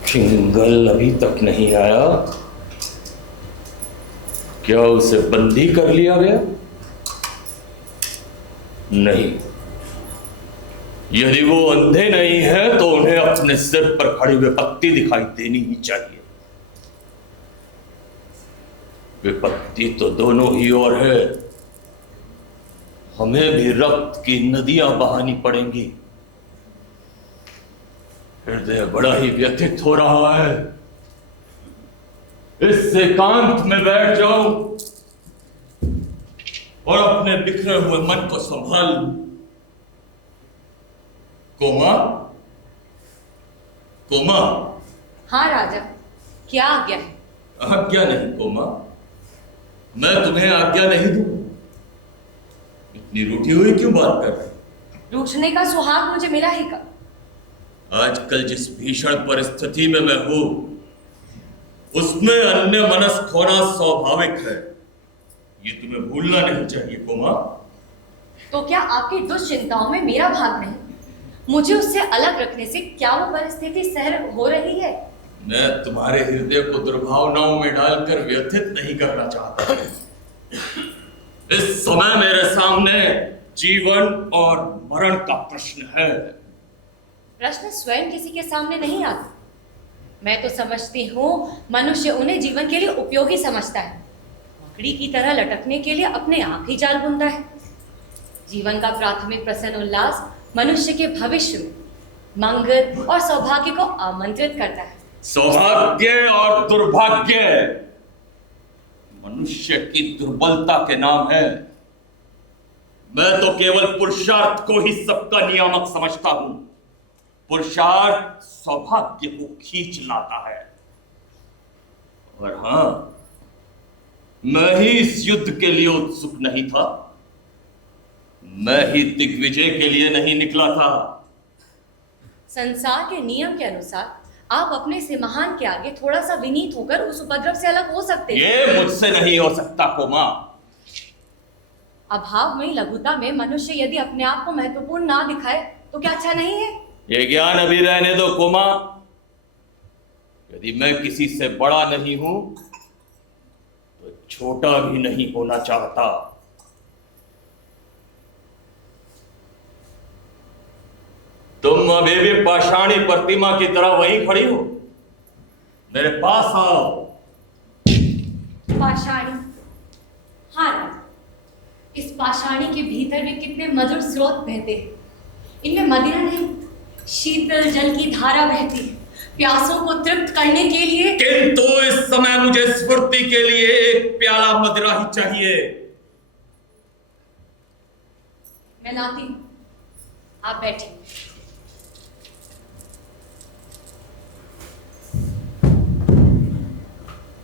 किंगल अभी तक नहीं आया? क्या उसे बंदी कर लिया गया? नहीं, यदि वो अंधे नहीं है तो उन्हें अपने सिर पर खड़ी विपत्ति दिखाई देनी ही चाहिए। विपत्ति तो दोनों ही ओर है। हमें भी रक्त की नदियां बहानी पड़ेंगी। हृदय बड़ा ही व्यथित हो रहा है। इस एकांत में बैठ जाऊं और अपने बिखरे हुए मन को संभाल लूं। Comma, comma. हाँ राजा, क्या आज्ञा है? आज्ञा नहीं कोमा, मैं तुम्हें आज्ञा नहीं दूं। इतनी रूठी हुई क्यों बात कर रही? रूठने का सुहाग मुझे मिला ही कब? आजकल जिस भीषण परिस्थिति में मैं हूं, उसमें अन्य मनस्क होना स्वाभाविक है। ये तुम्हें भूलना नहीं चाहिए कोमा। तो क्या आपकी दुश्चिंताओं में मेरा भाग नहीं? मुझे उससे अलग रखने से क्या वो परिस्थिति सहन हो रही है? मैं तुम्हारे हृदय को दुर्भावनाओं में डालकर व्यथित नहीं करना चाहता। इस समय मेरे सामने जीवन और मरण का प्रश्न है। प्रश्न स्वयं किसी के सामने नहीं आता। मैं तो समझती हूँ मनुष्य उन्हें जीवन के लिए उपयोगी समझता है, मकड़ी की तरह लटकने के लिए अपने आप ही जाल बुनता है। जीवन का प्राथमिक प्रसन्न उल्लास मनुष्य के भविष्य में मंगल और सौभाग्य को आमंत्रित करता है। सौभाग्य और दुर्भाग्य मनुष्य की दुर्बलता के नाम है। मैं तो केवल पुरुषार्थ को ही सबका नियामक समझता हूं। पुरुषार्थ सौभाग्य को खींच लाता है। और हां, मैं ही इस युद्ध के लिए उत्सुक नहीं था। मैं ही दिग्विजय के लिए नहीं निकला था। संसार के नियम के अनुसार आप अपने से महान के आगे थोड़ा सा विनीत होकर उस उपद्रव से अलग हो सकते हैं। ये मुझसे नहीं हो सकता कोमा। अभाव में लघुता में मनुष्य यदि अपने आप को महत्वपूर्ण ना दिखाए तो क्या अच्छा नहीं है? ये ज्ञान अभी रहने दो कोमा। यदि मैं किसी से बड़ा नहीं हूं तो छोटा भी नहीं होना चाहता। तुम अभी भी पाषाणी प्रतिमा की तरह वहीं खड़ी हो। मेरे पास आओ। पाषाणी? हाँ राजा, इस पाषाणी के भीतर भी कितने मधुर स्रोत बहते हैं। इनमें मदिरा नहीं, शीतल जल की धारा बहती है, प्यासों को तृप्त करने के लिए। किंतु इस समय मुझे स्फूर्ति के लिए एक प्याला मदिरा ही चाहिए। मैं लाती हूं, आप बैठिए।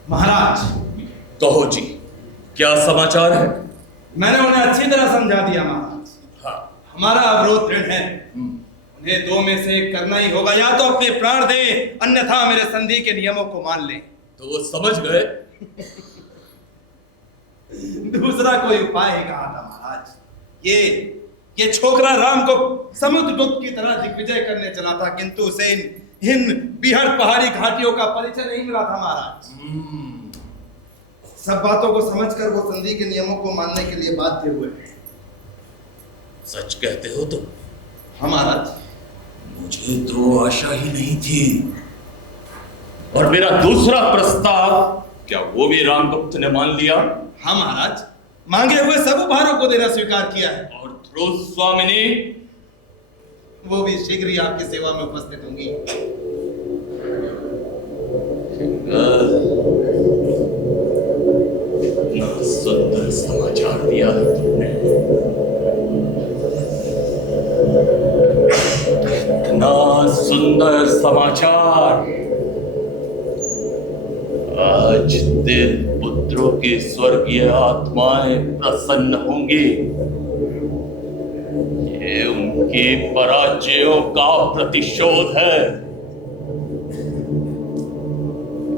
महाराज। कहो जी, क्या समाचार है? मैंने उन्हें अच्छी तरह समझा दिया महाराज। हाँ। हमारा अवरोध दृढ़ है। उन्हें दो में से एक करना ही होगा, या तो अपने प्राण दे, अन्यथा मेरे संधि के नियमों को मान ले। तो वो समझ गए। दूसरा कोई उपाय ही कहा था महाराज। ये छोकरा राम को समुद्रगुप्त की तरह दिग्विजय करने चला था, किंतु उसे इन बिहार पहाड़ी घाटियों का परिचय नहीं मिला था महाराज। सब बातों को समझकर वो संधि के नियमों को मानने के लिए बाध्य हुए। सच कहते हो तुम? हाँ महाराज। मुझे तो आशा ही नहीं थी। और मेरा दूसरा प्रस्ताव, क्या वो भी रामगुप्त ने मान लिया? हाँ महाराज, मांगे हुए सब उपहारों को देना स्वीकार किया है। और ध्रुव स्वामिनी? वो भी शीघ्र ही आपकी सेवा में उपस्थित होंगी। सुंदर समाचार दिया है तुमने। इतना सुंदर समाचार। आज तेरे पुत्रों की स्वर्गीय आत्माएं प्रसन्न होंगी। ये उनकी पराजयों का प्रतिशोध है।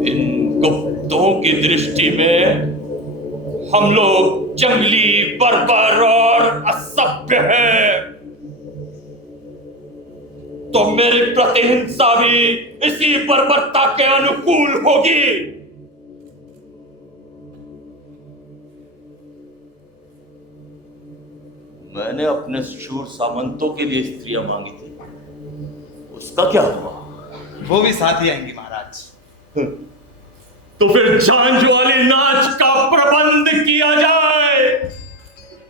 इन गुप्तों की दृष्टि में हम लोग जंगली, बर्बर और असभ्य हैं। तो मेरी प्रतिहिंसा भी इसी बर्बरता के अनुकूल होगी। मैंने अपने शूर सामंतों के लिए स्त्रियां मांगी थी, उसका क्या हुआ? वो भी साथ ही आएंगी महाराज। तो फिर झांझ वाली नाच का प्रबंध किया जाए,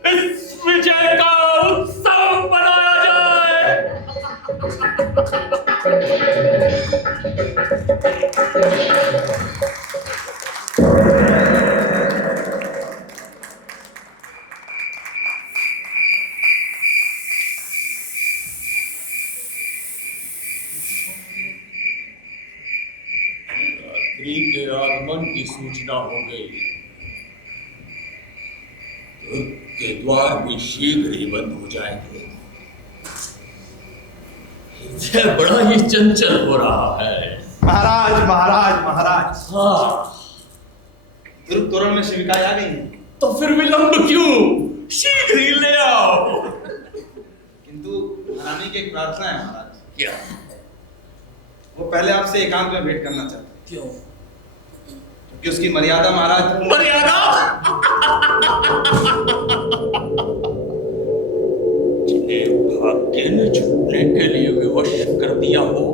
इस विजय का उत्सव बनाया जाए। अतिथि के आगमन की सूचना हो गई। दुर्ग के द्वार भी शीघ्र ही बंद हो जाएंगे। यह बड़ा ही चंचल हो रहा है। महाराज महाराज महाराज, हाँ, दुर्ग तोरण में शिविकाएं आ गई हैं। तो फिर विलंब क्यों? शीघ्र ही ले आओ। किंतु रानी की एक प्रार्थना है महाराज। क्या? वो पहले आपसे एकांत में भेंट करना चाहते हैं। क्यों? क्योंकि उसकी मर्यादा महाराज। मर्यादा? जिन्हें भाग्य ने छूटने के लिए विवश कर दिया हो,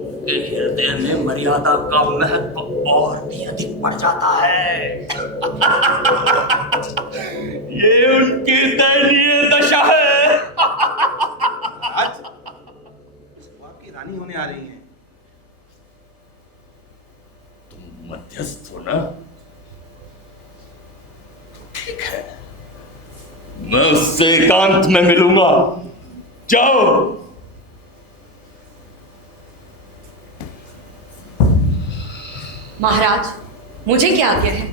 उनके हृदय में मर्यादा का महत्व और भी अधिक बढ़ जाता है। ये उनकी दयनीय दशा है। आज वो आपकी रानी होने आ रही हैं। तुम मध्यस्थ हो ना? ठीक है, मैं उससे एकांत में मिलूंगा। जाओ। महाराज, मुझे क्या आज्ञा है?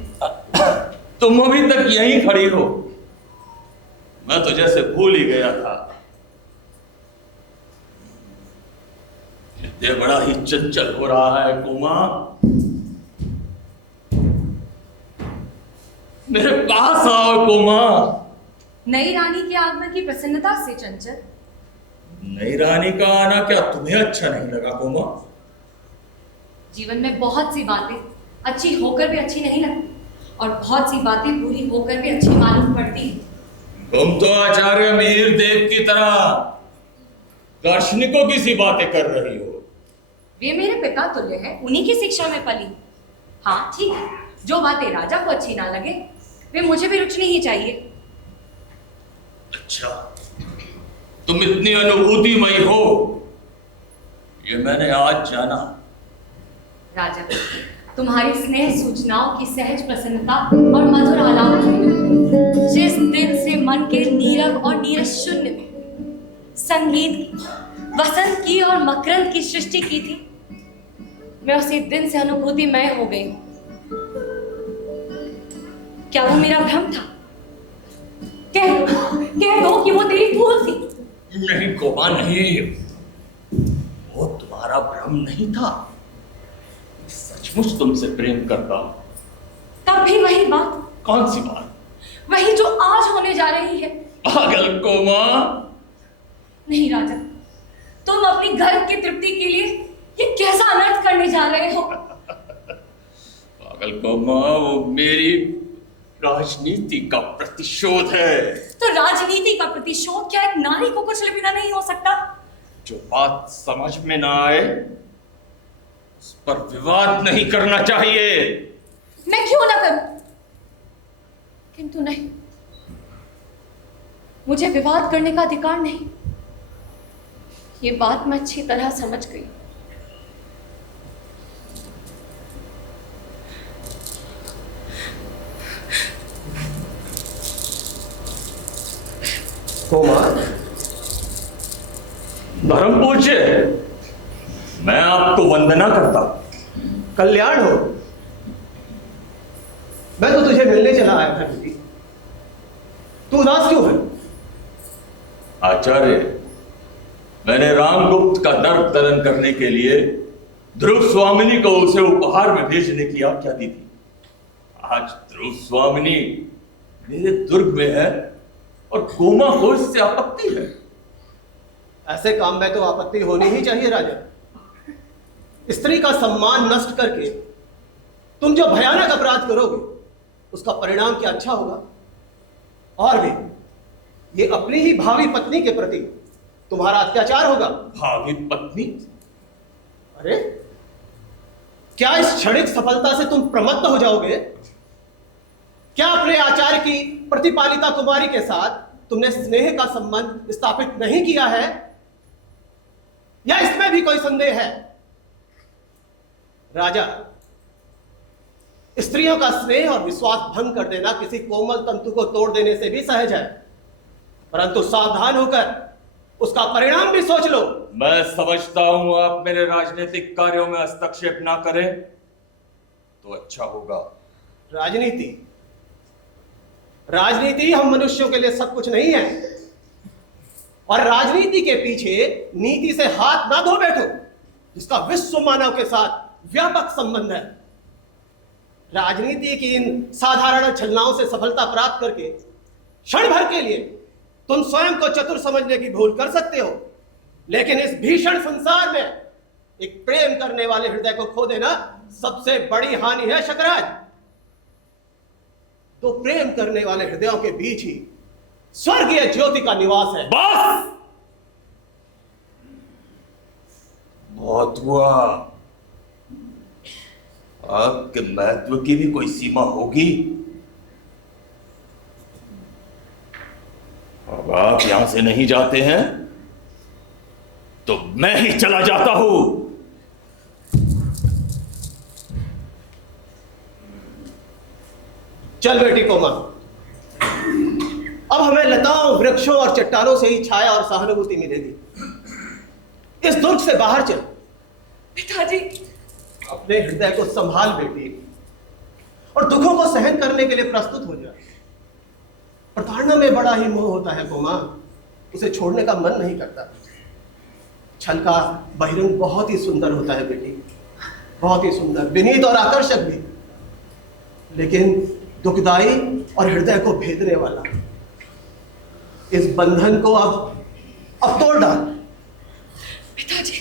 तुम अभी तक यहीं खड़ी हो। मैं तो जैसे भूल ही गया था। ये बड़ा ही चंचल हो रहा है कोमा। मेरे पास आओ कोमा। नई रानी के आगमन की प्रसन्नता से चंचल। नई रानी का आना क्या तुम्हें अच्छा नहीं लगा कोमा? जीवन में बहुत सी बातें अच्छी होकर भी अच्छी नहीं लगती, और बहुत सी बातें बुरी होकर भी अच्छी मालूम पड़ती हैं। तुम तो आचार्य मीर देव की तरह दार्शनिकों की सी बातें कर रही हो। वे मेरे पिता तुल्य है, उन्हीं की शिक्षा में पली। हाँ ठीक है, जो बातें राजा को अच्छी ना लगे वे मुझे भी रुचनी ही चाहिए। अच्छा, तुम इतनी अनुभूतिमयी हो, ये मैंने आज जाना। राजा, तुम्हारी स्नेह सूचनाओं की सहज प्रसन्नता और मधुर आलाप ने जिस दिन से मन के नीरव और नीरस शून्य में संगीत की, वसंत की और मकरंद की सृष्टि की थी, मैं उसी दिन से अनुभूतिमय हो गई। क्या वो मेरा भ्रम था? कह दो कि वो तेरी भूल थी। नहीं कोमा, नहीं, वो तुम्हारा भ्रम नहीं था। सचमुच तुमसे प्रेम करता हूं। तब भी वही बात। कौन सी बात? वही जो आज होने जा रही है। पागल कोमा। नहीं राजा, तुम अपनी गर्व की तृप्ति के लिए ये कैसा अनर्थ करने जा रहे हो? पागल कोमा, वो मेरी राजनीति का प्रतिशोध है। तो राजनीति का प्रतिशोध क्या एक नारी को कुछ बिना नहीं हो सकता? जो बात समझ में ना आए उस पर विवाद नहीं करना चाहिए। मैं क्यों ना करूं? किंतु नहीं, मुझे विवाद करने का अधिकार नहीं। ये बात मैं अच्छी तरह समझ गई। कोमा, धर्म पूज्य, मैं आपको वंदना करता हूं। कल्याण हो। मैं तो तुझे मिलने चला आया था बेटी। तू उदास क्यों है? आचार्य, मैंने रामगुप्त का दर्प दलन करने के लिए ध्रुव स्वामिनी को उसे उपहार में भेजने की आज्ञा दी थी। आज ध्रुव स्वामिनी मेरे दुर्ग में है और कोमा को इससे आपत्ति है। ऐसे काम में तो आपत्ति होनी ही चाहिए राजा। स्त्री का सम्मान नष्ट करके तुम जो भयानक अपराध करोगे उसका परिणाम क्या अच्छा होगा? और भी ये अपनी ही भावी पत्नी के प्रति तुम्हारा अत्याचार होगा। भावी पत्नी? अरे क्या इस क्षणिक सफलता से तुम प्रमत्त हो जाओगे? क्या अपने आचार्य की प्रतिपालिता कुमारी के साथ तुमने स्नेह का संबंध स्थापित नहीं किया है? या इसमें भी कोई संदेह है? राजा, स्त्रियों का स्नेह और विश्वास भंग कर देना किसी कोमल तंतु को तोड़ देने से भी सहज है, परंतु सावधान होकर उसका परिणाम भी सोच लो। मैं समझता हूं आप मेरे राजनीतिक कार्यों में हस्तक्षेप ना करें तो अच्छा होगा। राजनीति राजनीति हम मनुष्यों के लिए सब कुछ नहीं है, और राजनीति के पीछे नीति से हाथ ना धो बैठो, जिसका विश्व मानव के साथ व्यापक संबंध है। राजनीति की इन साधारण छलनाओं से सफलता प्राप्त करके क्षण भर के लिए तुम स्वयं को चतुर समझने की भूल कर सकते हो, लेकिन इस भीषण संसार में एक प्रेम करने वाले हृदय को खो देना सबसे बड़ी हानि है शकराज। तो प्रेम करने वाले हृदयों के बीच ही स्वर्गीय ज्योति का निवास है। बस बहुत हुआ। आपके महत्व की भी कोई सीमा होगी। अब आप यहां से नहीं जाते हैं तो मैं ही चला जाता हूं। चल बेटी कोमा, अब हमें लताओं, वृक्षों और चट्टानों से ही छाया और सहानुभूति मिलेगी। इस दुर्ग से बाहर चल। पिताजी, अपने हृदय को संभाल बेटी, और दुखों को सहन करने के लिए प्रस्तुत हो जा। प्रताड़ना में बड़ा ही मोह होता है कोमा, उसे छोड़ने का मन नहीं करता। छल का बहिरंग बहुत ही सुंदर होता है बेटी, बहुत ही सुंदर, विनीत और आकर्षक भी, लेकिन दुखदाई और हृदय को भेदने वाला। इस बंधन को अब तोड़ डाल। पिताजी,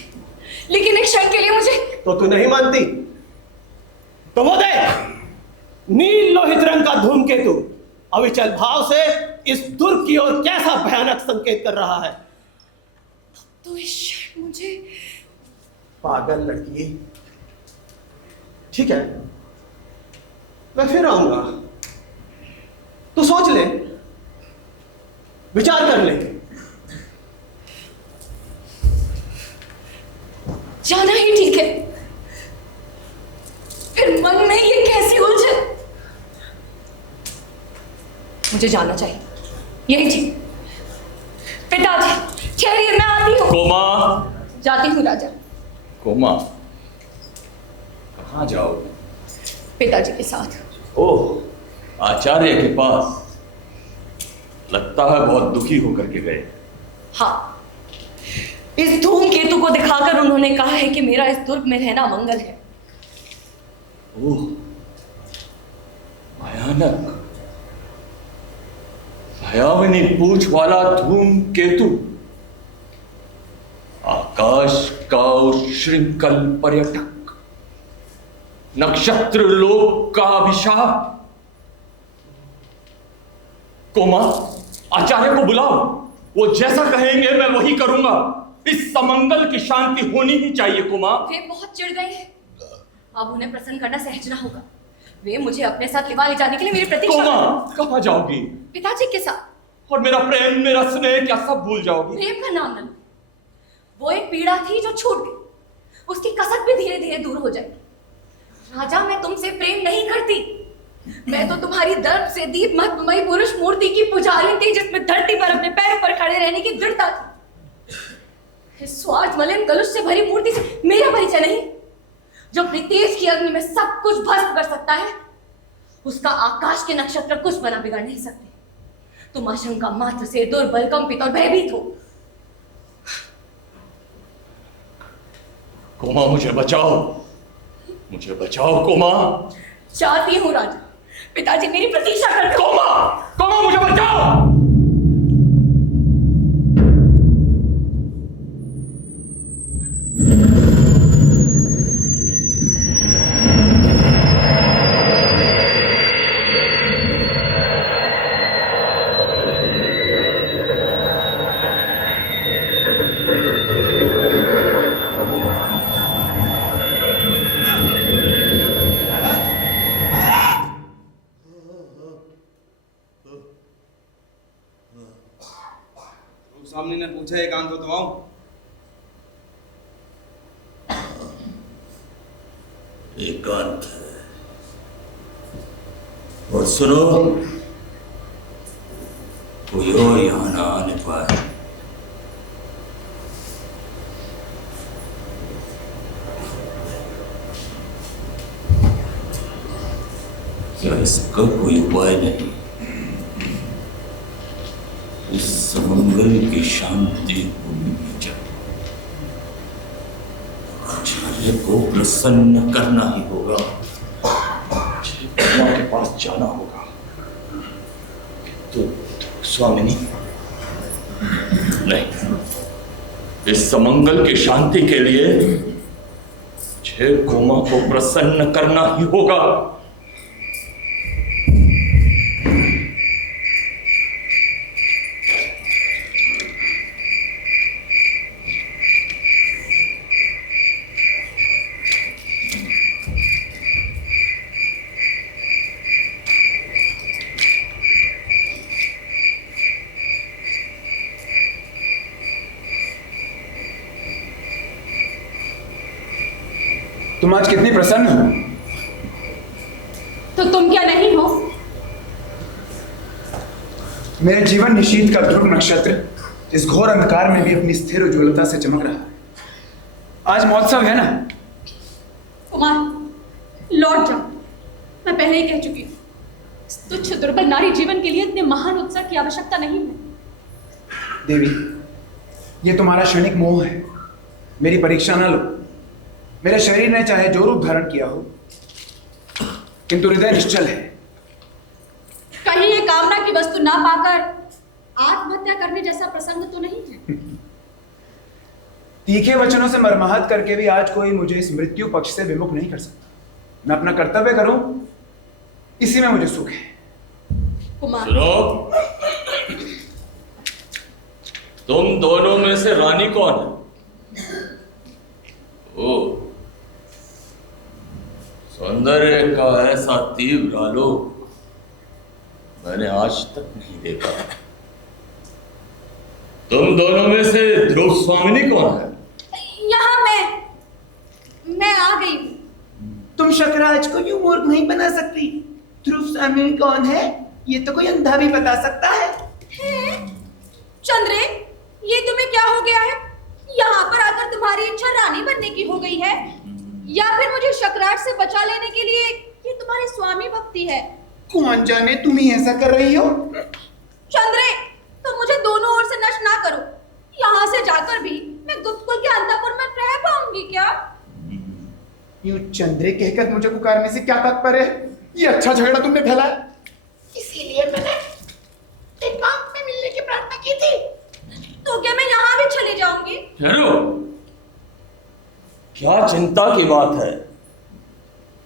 लेकिन एक क्षण के लिए मुझे। तो तू नहीं मानती तो वो देख, नील लोहित रंग का धूमकेतु अविचल भाव से इस दुर्ग की ओर कैसा भयानक संकेत कर रहा है। तो इस क्षण मुझे। पागल लड़की, ठीक है, मैं फिर आऊंगा। तू सोच ले, विचार कर ले। जाना ही ठीक है। फिर मन में ये कैसी उलझन। मुझे जाना चाहिए, यही ठीक। पिताजी ठहरिए, मैं आती हूँ। कोमा, जाती हूँ राजा। कोमा, कहाँ जाओगे? पिताजी के साथ। ओह, आचार्य के पास। लगता है बहुत दुखी होकर के गए। हाँ, इस धूमकेतु को दिखाकर उन्होंने कहा है कि मेरा इस दुर्ग में रहना मंगल है। ओह, भयानक, भयावनी पूंछ वाला धूमकेतु, आकाश का उच्छृंखल पर्यटक, नक्षत्र लोक का अभिशाप। कोमा, आचार्य को बुलाओ, वो जैसा कहेंगे मैं वही करूंगा। इस समंगल की शांति होनी ही चाहिए कोमा। वे बहुत चिढ़ गए हैं, अब उन्हें प्रसन्न करना सहज ना होगा। वे मुझे अपने साथ लिवा ले जाने के लिए मेरी प्रतीक्षा। कोमा, कहाँ जाओगी? पिताजी के साथ। और मेरा प्रेम, मेरा स्नेह, क्या सब भूल जाओगी? प्रेम का नाम न लो। वो एक पीड़ा थी जो छूट गई, उसकी कसक भी धीरे धीरे दूर हो जाएगी। राजा, मैं तुमसे प्रेम नहीं करती। मैं तो तुम्हारी दर्द से दीपमयी पुरुष मूर्ति की पुजारी थी, जिसमें धरती पर अपने पैरों पर खड़े रहने की दृढ़ता थी। इस स्वार्थ मलिन कलुष से भरी मूर्ति से मेरा परिचय नहीं। जो अपनी तेज की अग्नि में सब कुछ भस्म कर सकता है, उसका आकाश के नक्षत्र कुछ बना बिगाड़ नहीं सकते। तुम आशंका मात्र से दुर्बल, कंपित और भयभीत हो। कोमा, मुझे बचाओ, मुझे बचाओ कोमा। चाहती हूँ राजा, पिताजी मेरी प्रतीक्षा करते। कोमा, कोमा, मुझे बचाओ। सामने ने पूछा एकांत हो तो आओ। एकांत है। और सुनो, कोई और यहां ना आने पाए। क्या इसका कोई उपाय नहीं? इस समंगल की शांति होनी चाहिए। आचार्य को प्रसन्न करना ही होगा। ब्रह्मा के पास जाना होगा। तो स्वामिनी, नहीं, इस समंगल की शांति के लिए मुझे गोमा को प्रसन्न करना ही होगा। तुम आज कितनी प्रसन्न हो? तो तुम क्या नहीं हो? मेरे जीवन निशीथ का ध्रुव नक्षत्र इस घोर अंधकार में भी अपनी स्थिर उज्ज्वलता से चमक रहा है। आज महोत्सव है ना? कुमार, लौट जाओ। मैं पहले ही कह चुकी हूँ, इस तुच्छ दुर्बल नारी जीवन के लिए इतने महान उत्सव की आवश्यकता नहीं है। देवी, ये तुम्हारा क्षणिक मोह है। मेरी परीक्षा ना लो। मेरे शरीर ने चाहे जो रूप धारण किया हो, किंतु हृदय निश्चल है। कहीं ये कामना की वस्तु ना पाकर आत्महत्या करने जैसा प्रसंग तो नहीं है? तीखे वचनों से मरमाहत करके भी आज कोई मुझे इस मृत्यु पक्ष से विमुख नहीं कर सकता। मैं अपना कर्तव्य करूं, इसी में मुझे सुख है। कुमार, सुनो, तुम दोनों में से रानी कौन है? ओ, सौंदर्य का ऐसा तीव्र आलोक मैंने आज तक नहीं देखा। तुम दोनों में से ध्रुव स्वामिनी कौन है? यहाँ मैं आ गई हूँ। तुम शकराज को यूं मूर्ख नहीं बना सकती। ध्रुव स्वामी कौन है ये तो कोई अंधा भी बता सकता है। चंद्रे, ये तुम्हें क्या हो गया है? यहाँ पर आकर तुम्हारी इच्छा रानी बनने की हो गई है, या फिर मुझे शकराज से बचा लेने के लिए ये तुम्हारी स्वामी भक्ति है? कौन जाने तुम ही ऐसा कर रही हो। चंद्रे, तुम मुझे दोनों ओर से नष्ट ना करो। यहाँ से जाकर भी मैं गुप्तकुल के अंतःपुर में रह पाऊंगी क्या? यूं चंद्रे कहकर मुझे पुकारने से क्या तात्पर्य है? ये अच्छा झगड़ा तुमने फैलाया। इसीलिए मैंने एकांत में मिलने की प्रार्थना की थी। तो क्या मैं यहाँ भी चली जाऊंगी? ठहरो, क्या चिंता की बात है?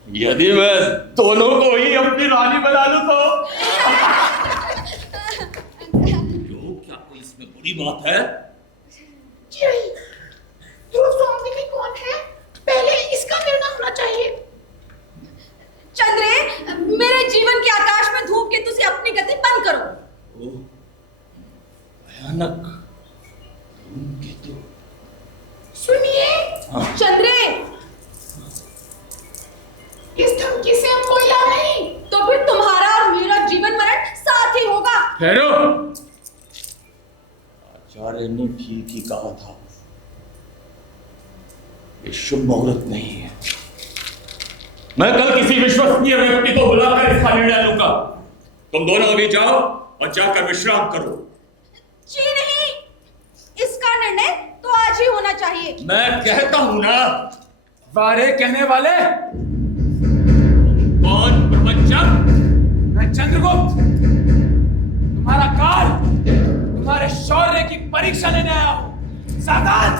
यदि मैं दोनों को ही अपनी रानी बना लूं तो क्या कोई इसमें बुरी बात है? ध्रुव स्वामी कौन है पहले इसका निर्णय होना चाहिए। चंद्रे, मेरे जीवन के आकाश में धूमकेतु से अपनी गति बंद करो। ओ, भयानक धूमकेतु। सुनिए चंद्रे, इस धमकी से हम कोई लाभ नहीं। तो फिर तुम्हारा और मेरा जीवन मरण साथ ही होगा। ठहरो, आचार्य ने ठीक ही कहा था। ये शुभ मुहूर्त नहीं है। मैं कल किसी विश्वसनीय व्यक्ति को बुलाकर इसका निर्णय लूंगा। तुम दोनों अभी जाओ और जाकर विश्राम करो। जी नहीं, इसका निर्णय तो आज ही होना चाहिए। मैं कहता हूं ना। वारे कहने वाले, कौन प्रपंचक? मैं चंद्रगुप्त, तुम्हारा काल, तुम्हारे शौर्य की परीक्षा लेने आया हूं। सावधान!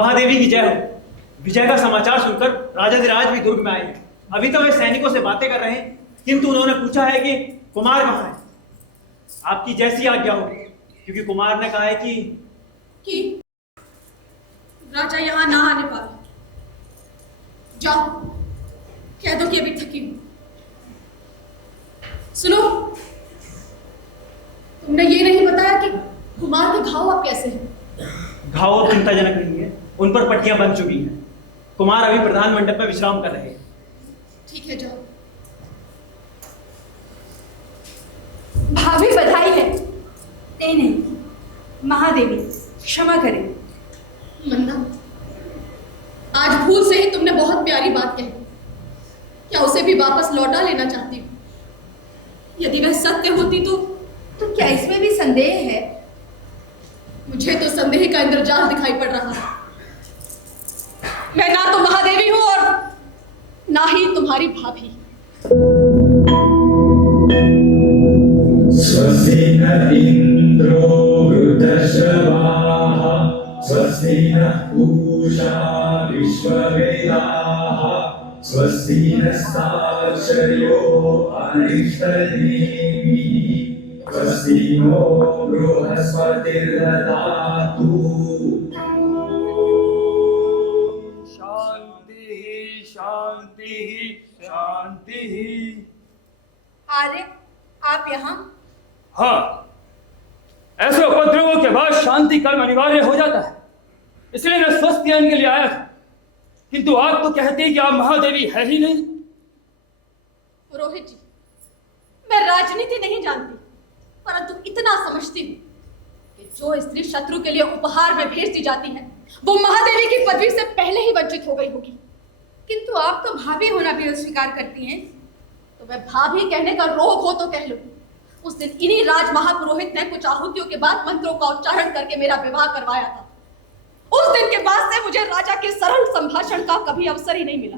महादेवी की जय हो। विजय का समाचार सुनकर राजाधिराज भी दुर्ग में आए हैं। अभी तो वे सैनिकों से बातें कर रहे हैं, किंतु उन्होंने पूछा है कि कुमार कहाँ है। आपकी जैसी आज्ञा हो, क्योंकि कुमार ने कहा है कि राजा यहाँ ना आने पाए। जाओ कह दो कि अभी थकी हूं। सुनो, तुमने ये नहीं बताया कि कुमार के घाव अब कैसे हैं? घाव अब चिंताजनक नहीं है, उन पर पट्टियां बन चुकी हैं। कुमार अभी प्रधान मंडप में विश्राम कर रहे हैं। ठीक है, जाओ। भाभी बधाई है। नहीं, महादेवी क्षमा करें। मन्ना, आज भूल से ही तुमने बहुत प्यारी बात कही। क्या उसे भी वापस लौटा लेना चाहती हो? यदि वह सत्य होती तो क्या इसमें भी संदेह है? मुझे तो संदेह का इंद्रजाल दिखाई पड़ रहा है। मैं ना तो महादेवी हूं और ना ही तुम्हारी भाभी। स्वस्ति न इंद्रो वृद्धश्रवाः स्वस्ति न पूषा विश्ववेदाः स्वस्ति नस्ताक्षर्यो अरिष्टनेमिः स्वस्ति नो बृहस्पतिर्दधातु। शांति शांति शांति। आर्य, आप यहाँ? हाँ, ऐसे उपद्रवों के बाद शांति कर्म अनिवार्य हो जाता है, इसलिए मैं स्वस्थ ध्यान के लिए आया था। किंतु आप तो कहते हैं कि आप महादेवी है ही नहीं। पुरोहित जी, मैं राजनीति नहीं जानती, परंतु इतना समझती हूँ कि जो स्त्री शत्रु के लिए उपहार में भेज दी जाती है, वो महादेवी की पदवी से पहले ही वंचित हो गई होगी। किंतु आप तो भाभी होना भी अस्वीकार करती हैं। तो वह भाभी कहने का रोग हो तो कह लो। उस दिन इन्हीं राज महापुरोहित ने कुछ आहुतियों के बाद मंत्रों का उच्चारण करके मेरा विवाह करवाया था। उस दिन के बाद से मुझे राजा के सरल संभाषण का कभी अवसर ही नहीं मिला।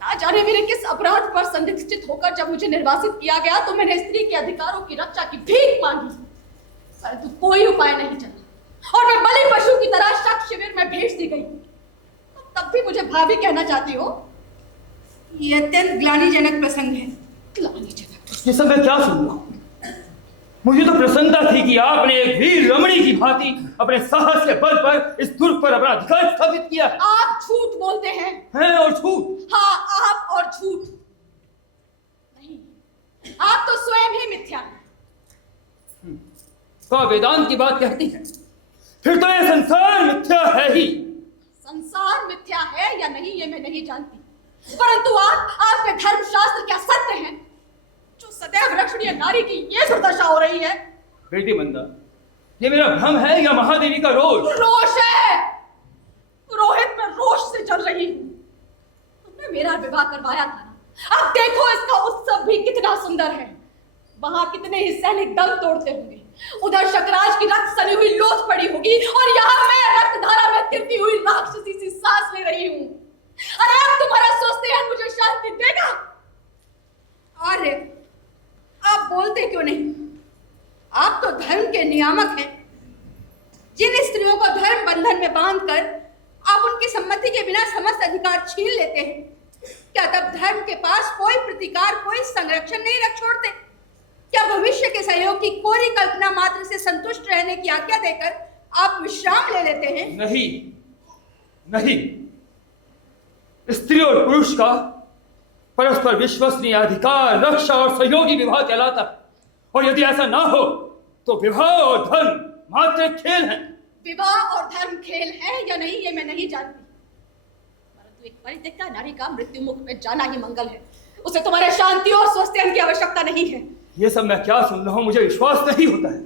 ना जाने मेरे किस अपराध पर संदिग्धित होकर जब मुझे निर्वासित किया गया तो मैंने स्त्री के अधिकारों की रक्षा की भीख मांगी, परंतु कोई उपाय नहीं चला और मैं बलि पशु की तरह शक शिविर में भेज दी गई। तब भी मुझे भाभी कहना चाहती हो? ये अत्यंत ग्लानिजनक प्रसंग है। ग्लानिजनक? ये सब मैं क्या सुन रहा हूं? मुझे तो प्रसन्नता थी कि आपने एक वीर रमणी की भांति अपने साहस के बल पर इस दुर्ग पर अपना अधिकार स्थापित किया। आप झूठ बोलते हैं। और झूठ? हाँ, आप और झूठ नहीं, आप तो स्वयं ही मिथ्या हैं। तो वेदांत की बात कहती है, फिर तो ये संसार मिथ्या है ही। संसार मिथ्या है या नहीं ये मैं नहीं जानती, परंतु आपके धर्मशास्त्र क्या सत्य हैं जो सदैव रक्षणीय नारी की ये दुर्दशा हो रही है? बेटी मंदा, ये मेरा भ्रम है या महादेवी का रोष? रोष है। पुरोहित में रोष से जल रही हूं। तुमने मेरा विवाह करवाया था ना, अब देखो इसका उत्सव भी कितना सुंदर है। वहां कितने ही सैनिक दम तोड़ते होंगे, उधर शकराज की रक्त सनी हुई लोथ पड़ी होगी और यहाँ मैं रक्तधारा में तिरती हुई राक्षसी सी सांस ले रही हूँ। अरे अब तुम्हारा स्वस्थ मुझे शांति देगा? अरे आप बोलते क्यों नहीं? आप तो धर्म के नियामक हैं। जिन स्त्रियों को धर्म बंधन में बांधकर आप उनकी सम्मति के बिना समस्त अधिकार छीन लेते हैं, क्या तब धर्म के पास कोई प्रतिकार, कोई संरक्षण नहीं रख छोड़ते? क्या भविष्य के सहयोग की कोरी कल्पना मात्र से संतुष्ट रहने की आज्ञा देकर आप विश्राम ले लेते हैं? नहीं नहीं, स्त्री और पुरुष का परस्पर विश्वसनीय अधिकार, रक्षा और सहयोगी विवाह कहलाता है। और यदि ऐसा ना हो तो विवाह और धर्म मात्र खेल हैं। विवाह और धर्म खेल है या नहीं ये मैं नहीं जानती, परंतु एक परित्यक्ता नारी का मृत्यु मुख में जाना ही मंगल है। उसे तुम्हारे शांति और स्वस्थ की आवश्यकता नहीं है। ये सब मैं क्या सुन रहा हूं? मुझे विश्वास नहीं होता है।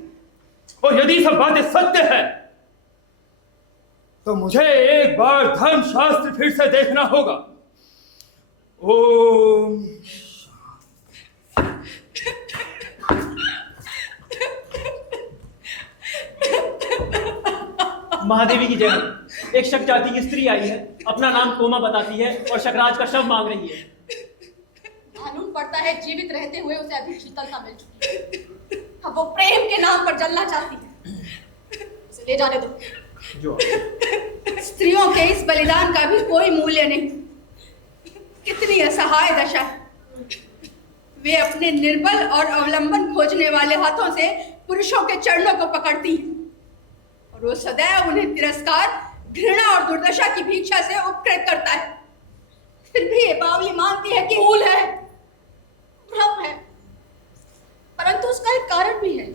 और यदि सब बातें सत्य है तो मुझे एक बार धर्मशास्त्र फिर से देखना होगा। ओम महादेवी की जय हो। एक शक जाति की स्त्री आई है, अपना नाम कोमा बताती है और शकराज का शव मांग रही है। मालूम पड़ता है जीवित रहते हुए उसे अभी शीतलता मिल चुकी है। अब वो प्रेम के नाम पर जलना चाहती है। उसे ले जाने दो। जो स्त्रियों के इस बलिदान का भी कोई मूल्य नहीं। कितनी असहाय दशा है। वे अपने निर्बल और अवलंबन खोजने वाले हाथों से पुरुषों के चरणों को पकड़ती हैं और वो सदैव उन्हें तिरस्कार, घृणा और दुर्दशा की भिक्षा से उपकृत करता है। फिर भी ये बावली मानती है कि भूल है, भ्रम है, परंतु उसका एक कारण भी है।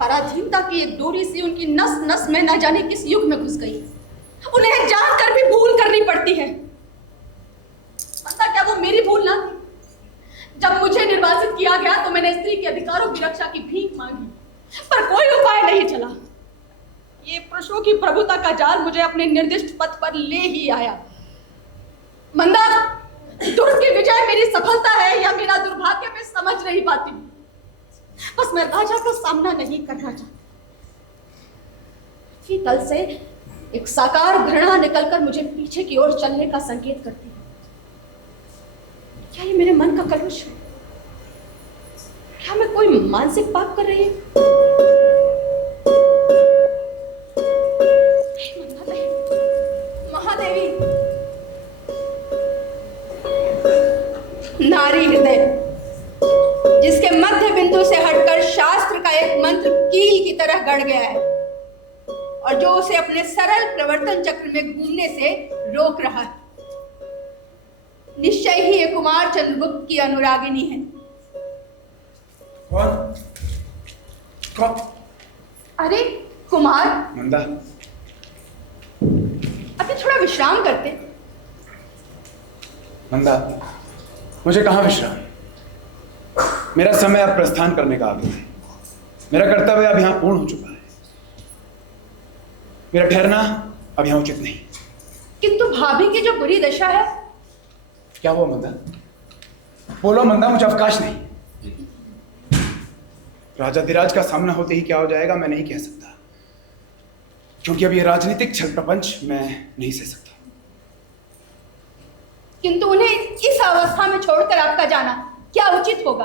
पराधीनता की एक डोरी सी उनकी नस नस में न जाने किस युग में घुस गई। उन्हें जानकर भी भूल करनी पड़ती है। पता क्या वो मेरी भूल ना थी? जब मुझे निर्वासित किया गया तो मैंने स्त्री के अधिकारों की रक्षा की भीख मांगी, पर कोई उपाय नहीं चला। ये पुरुषों की प्रभुता का जाल मुझे अपने निर्दिष्ट पथ पर ले ही आया। मंदा, दुर्ग की विजय मेरी सफलता है या मेरा दुर्भाग्य, मैं समझ नहीं पाती। बस मैं राजा का सामना नहीं करना चाहती। तल से एक साकार घृणा निकलकर मुझे पीछे की ओर चलने का संकेत करती है। क्या ये मेरे मन का कलुष है? क्या मैं कोई मानसिक पाप कर रही हूं? महादेवी, नारी हृदय जिसके मध्य बिंदु से हटकर शास्त्र का एक मंत्र कील की तरह गड़ गया है और जो उसे अपने सरल प्रवर्तन चक्र में घूमने से रोक रहा है। निश्चय ही ये कुमार चंद्रगुप्त की अनुरागिनी है। कौन? कौन? अरे कुमार, मंदा, अभी थोड़ा विश्राम करते। मंदा, मुझे कहाँ विश्राम? मेरा समय अब प्रस्थान करने का आ गया है। मेरा कर्तव्य अब यहाँ पूर्ण हो चुका है। मेरा ठहरना अब यहाँ उचित नहीं। किंतु भाभी की जो बुरी दशा है। क्या हुआ मंदा? बोलो मंदा, मुझे अवकाश नहीं। राजाधिराज का सामना होते ही क्या हो जाएगा मैं नहीं कह सकता, क्योंकि अब ये राजनीतिक छल प्रपंच मैं नहीं सह सकता। किंतु उन्हें इस अवस्था में छोड़कर आपका जाना क्या उचित होगा?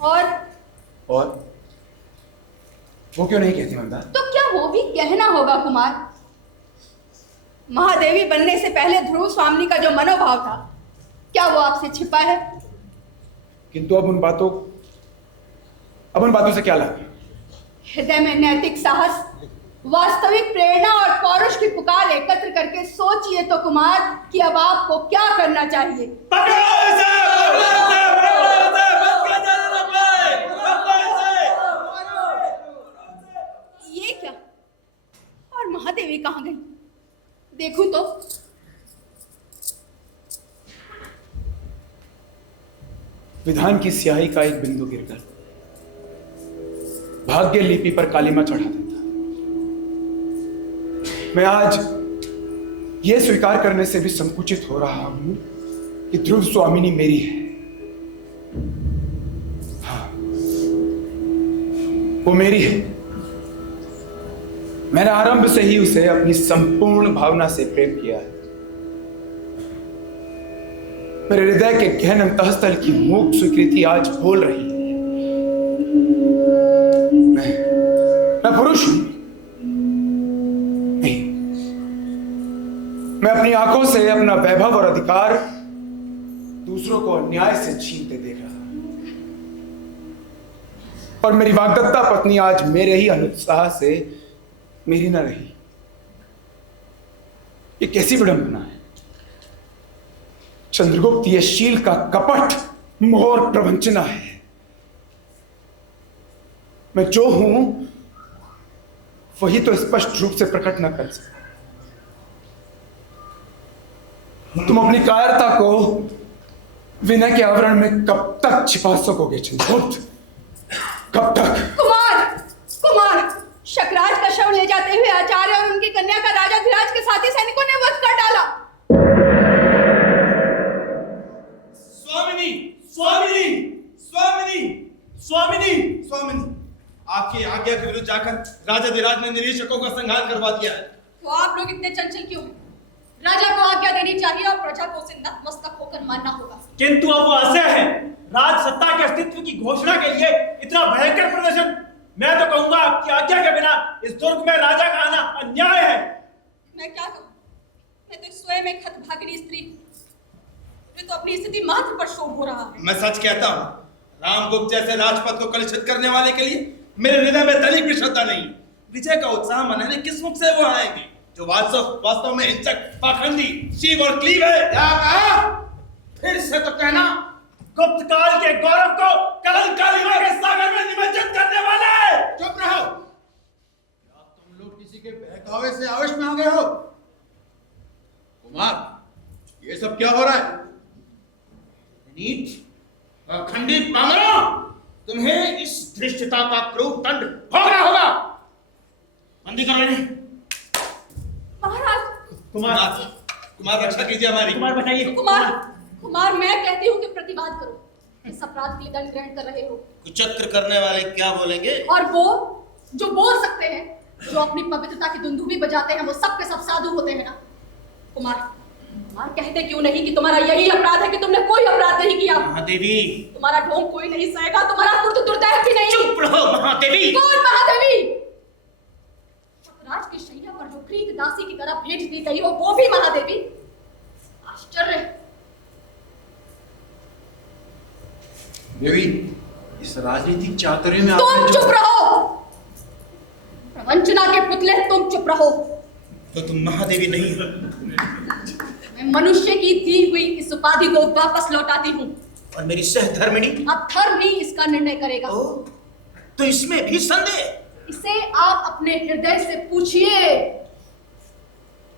और वो क्यों नहीं कहती मंदा? तो क्या वो भी कहना होगा कुमार? महादेवी बनने से पहले ध्रुव स्वामिनी का जो मनोभाव था, क्या वो आपसे छिपा है? किंतु अब उन बातों से क्या लाभ? हृदय में नैतिक साहस, वास्तविक प्रेरणा और पौरुष की पुकार एकत्र करके सोचिए तो कुमार कि अब आपको क्या करना चाहिए। ये क्या? और महादेवी कहाँ गई? देखूं तो। विधान की स्याही का एक बिंदु गिरकर भाग्य लिपि पर कालिमा चढ़ा देता। मैं आज यह स्वीकार करने से भी संकुचित हो रहा हूं कि ध्रुव स्वामिनी मेरी है। हाँ, वो मेरी है। मैंने आरंभ से ही उसे अपनी संपूर्ण भावना से प्रेम किया है। मेरे हृदय के गहन अंतःस्थल की मूक स्वीकृति आज बोल रही है। मैं पुरुष हूं नहीं। मैं अपनी आंखों से अपना वैभव और अधिकार दूसरों को अन्याय से छीनते देख रहा हूं, और मेरी वाग्दत्ता पत्नी आज मेरे ही अनुत्साह से मेरी न रही। ये कैसी विडंबना है? चंद्रगुप्त ये शील का कपट मोह प्रवंचना है। मैं जो हूं वही तो स्पष्ट रूप से प्रकट न कर सकता। तुम अपनी कायरता को विनय के आवरण में कब तक छिपा सकोगे चंद्रगुप्त? कब तक? कुमार, शकराज का शव ले जाते हुए आचार्य और उनकी कन्या का राजाधिराज के साथी सैनिकों ने वध कर डाला। स्वामिनी, आपकी आज्ञा के विरुद्ध जाकर राजाधिराज ने निरीक्षकों का संहार करवा दिया है। तो आप लोग इतने चंचल क्यों हैं? राजा को आज्ञा देनी चाहिए और प्रजा को उसे नतमस्तक होकर मानना होगा। किंतु अब वो असह्य है। राज सत्ता के अस्तित्व की घोषणा के लिए इतना भयंकर प्रदर्शन मैं तो कहूंगा आपकी आज्ञा के बिना इस दुर्ग में राजा का आना अन्याय है। मैं क्या कहूँ, मैं तो स्वयं एक हतभागिनी स्त्री हूँ। मुझे तो अपनी स्थिति मात्र पर शोक हो रहा है। मैं सच कहता हूँ, रामगुप्त जैसे राजपथ को कलुषित करने वाले के लिए मेरे हृदय में तनिक भी श्रद्धा नहीं। विजय का उत्साह मनाने किस मुख से वो आएंगे जो वास्तव में हिंसक, पाखंडी, शिव और क्लीव है। क्या कहा? फिर से तो कहना। गुप्त काल के गौरव को काल कालिमा के सागर में निमज्जित करने वाले। चुप रहो। क्या तुम लोग किसी के बहकावे से आवेश में आ गए हो? कुमार, ये सब क्या हो रहा है? नीच, अखंडित पामरों, तुम्हें इस धृष्टता का क्रूर दंड भोगना होगा। बंदी करो इन्हें। महाराज। कुमार रक्षा कीजिए हमारी। कुमार बताइए। कुमार, मैं कहती हूँ कि प्रतिवाद करो। इस अपराध के लिए दंड ग्रहण कर रहे हो। कुचक्र करने वाले क्या बोलेंगे? और वो जो बोल सकते हैं, जो अपनी पवित्रता की दुंदुभी बजाते हैं, वो सब के सब साधु होते हैं ना। कुमार कहते क्यों नहीं कि तुम्हारा यही अपराध है कि तुमने कोई अपराध नहीं किया। महादेवी, तुम्हारा ढोंग कोई नहीं सहेगा, तुम्हारा कुर्त दुर्दैव भी नहीं। चुप रहो महादेवी। कौन महादेवी? राज की शैया पर जो क्रीत दासी की तरह भेज दी गई हो, वो भी महादेवी? आश्चर्य। देवी, इस राजनीतिक चातुर्य में तुम चुप रहो। प्रवंचना के पुतले, तुम चुप रहो। तो तुम महादेवी नहीं हो। मैं मनुष्य की दी हुई इस उपाधि को वापस लौटाती हूँ। और मेरी सहधर्मिणी? अब धर्म ही इसका निर्णय करेगा। तो इसमें भी संदेह? इसे आप अपने हृदय से पूछिए।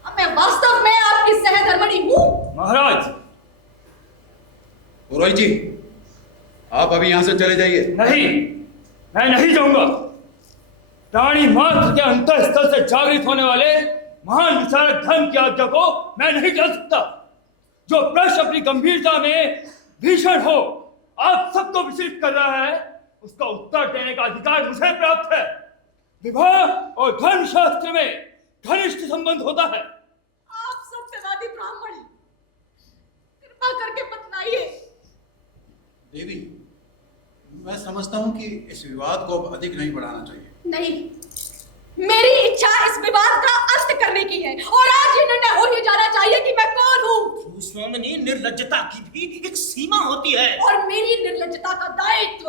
अब मैं वास्तव में आपकी सहधर्मिणी हूँ। महाराज। पुरोहित जी, आप अभी यहाँ से चले जाइए। नहीं, मैं नहीं जाऊंगा। प्राणी मात्र के अंतःस्थल से जागृत होने वाले महान विचारक धर्म की आज्ञा को मैं नहीं चल सकता। जो प्रश्न अपनी गंभीरता में भीषण हो, आप सबको विचलित कर रहा है, उसका उत्तर देने का अधिकार मुझे प्राप्त है। विवाह और धर्म शास्त्र में घनिष्ठ संबंध होता है। आप सत्यवादी ब्राह्मण हैं, कृपा करके बतलाइए। देवी, मैं समझता हूँ कि इस विवाद को अब अधिक नहीं बढ़ाना चाहिए। नहीं, मेरी इच्छा इस विवाद का अंत करने की है और आज ये निर्णय हो ही जाना चाहिए कि मैं कौन हूँ। स्वामिनी, निर्लज्जता की भी एक सीमा होती है। और मेरी निर्लज्जता का दायित्व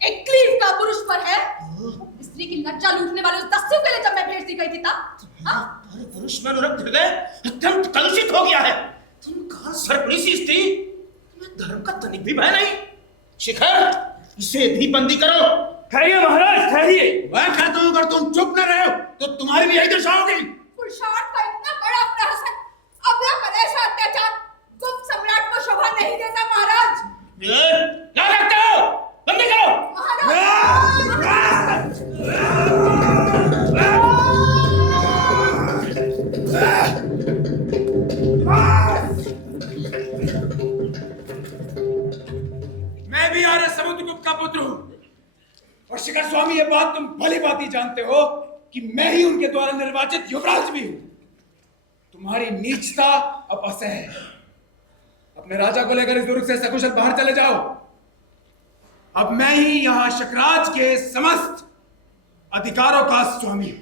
एक क्लीव का पुरुष पर है। स्त्री की लज्जा लूटने वाले उस दस्यु के लिए जब मैं भेज दी गई थी तब पुरुष में अनुरक्त हृदय अत्यंत कलुषित हो गया है। तुम कहा सर्पणी सी स्त्री, तुम्हें धर्म का तनिक भी भय नहीं। शिखर, इसे भी बंदी करो। ठहरिए महाराज, ठहरिए। मैं कहता हूँ, अगर तुम चुप न रहे तो तुम्हारी भी यही दशा होगी। पुरुषार्थ का इतना बड़ा प्रहसन, अबला पर ऐसा अत्याचार गुप्त सम्राट को शोभा नहीं देता महाराज। क्या करते हो? बंदी करो। मैं भी आर्य समुद्रगुप्त का पुत्र हूं, और शिखर स्वामी, ये बात तुम भली भांति जानते हो कि मैं ही उनके द्वारा निर्वाचित युवराज भी हूं। तुम्हारी नीचता अब असह्य है। अपने राजा को लेकर इस दुर्ग से सकुशल बाहर चले जाओ। अब मैं ही यहाँ शकराज के समस्त अधिकारों का स्वामी हूं।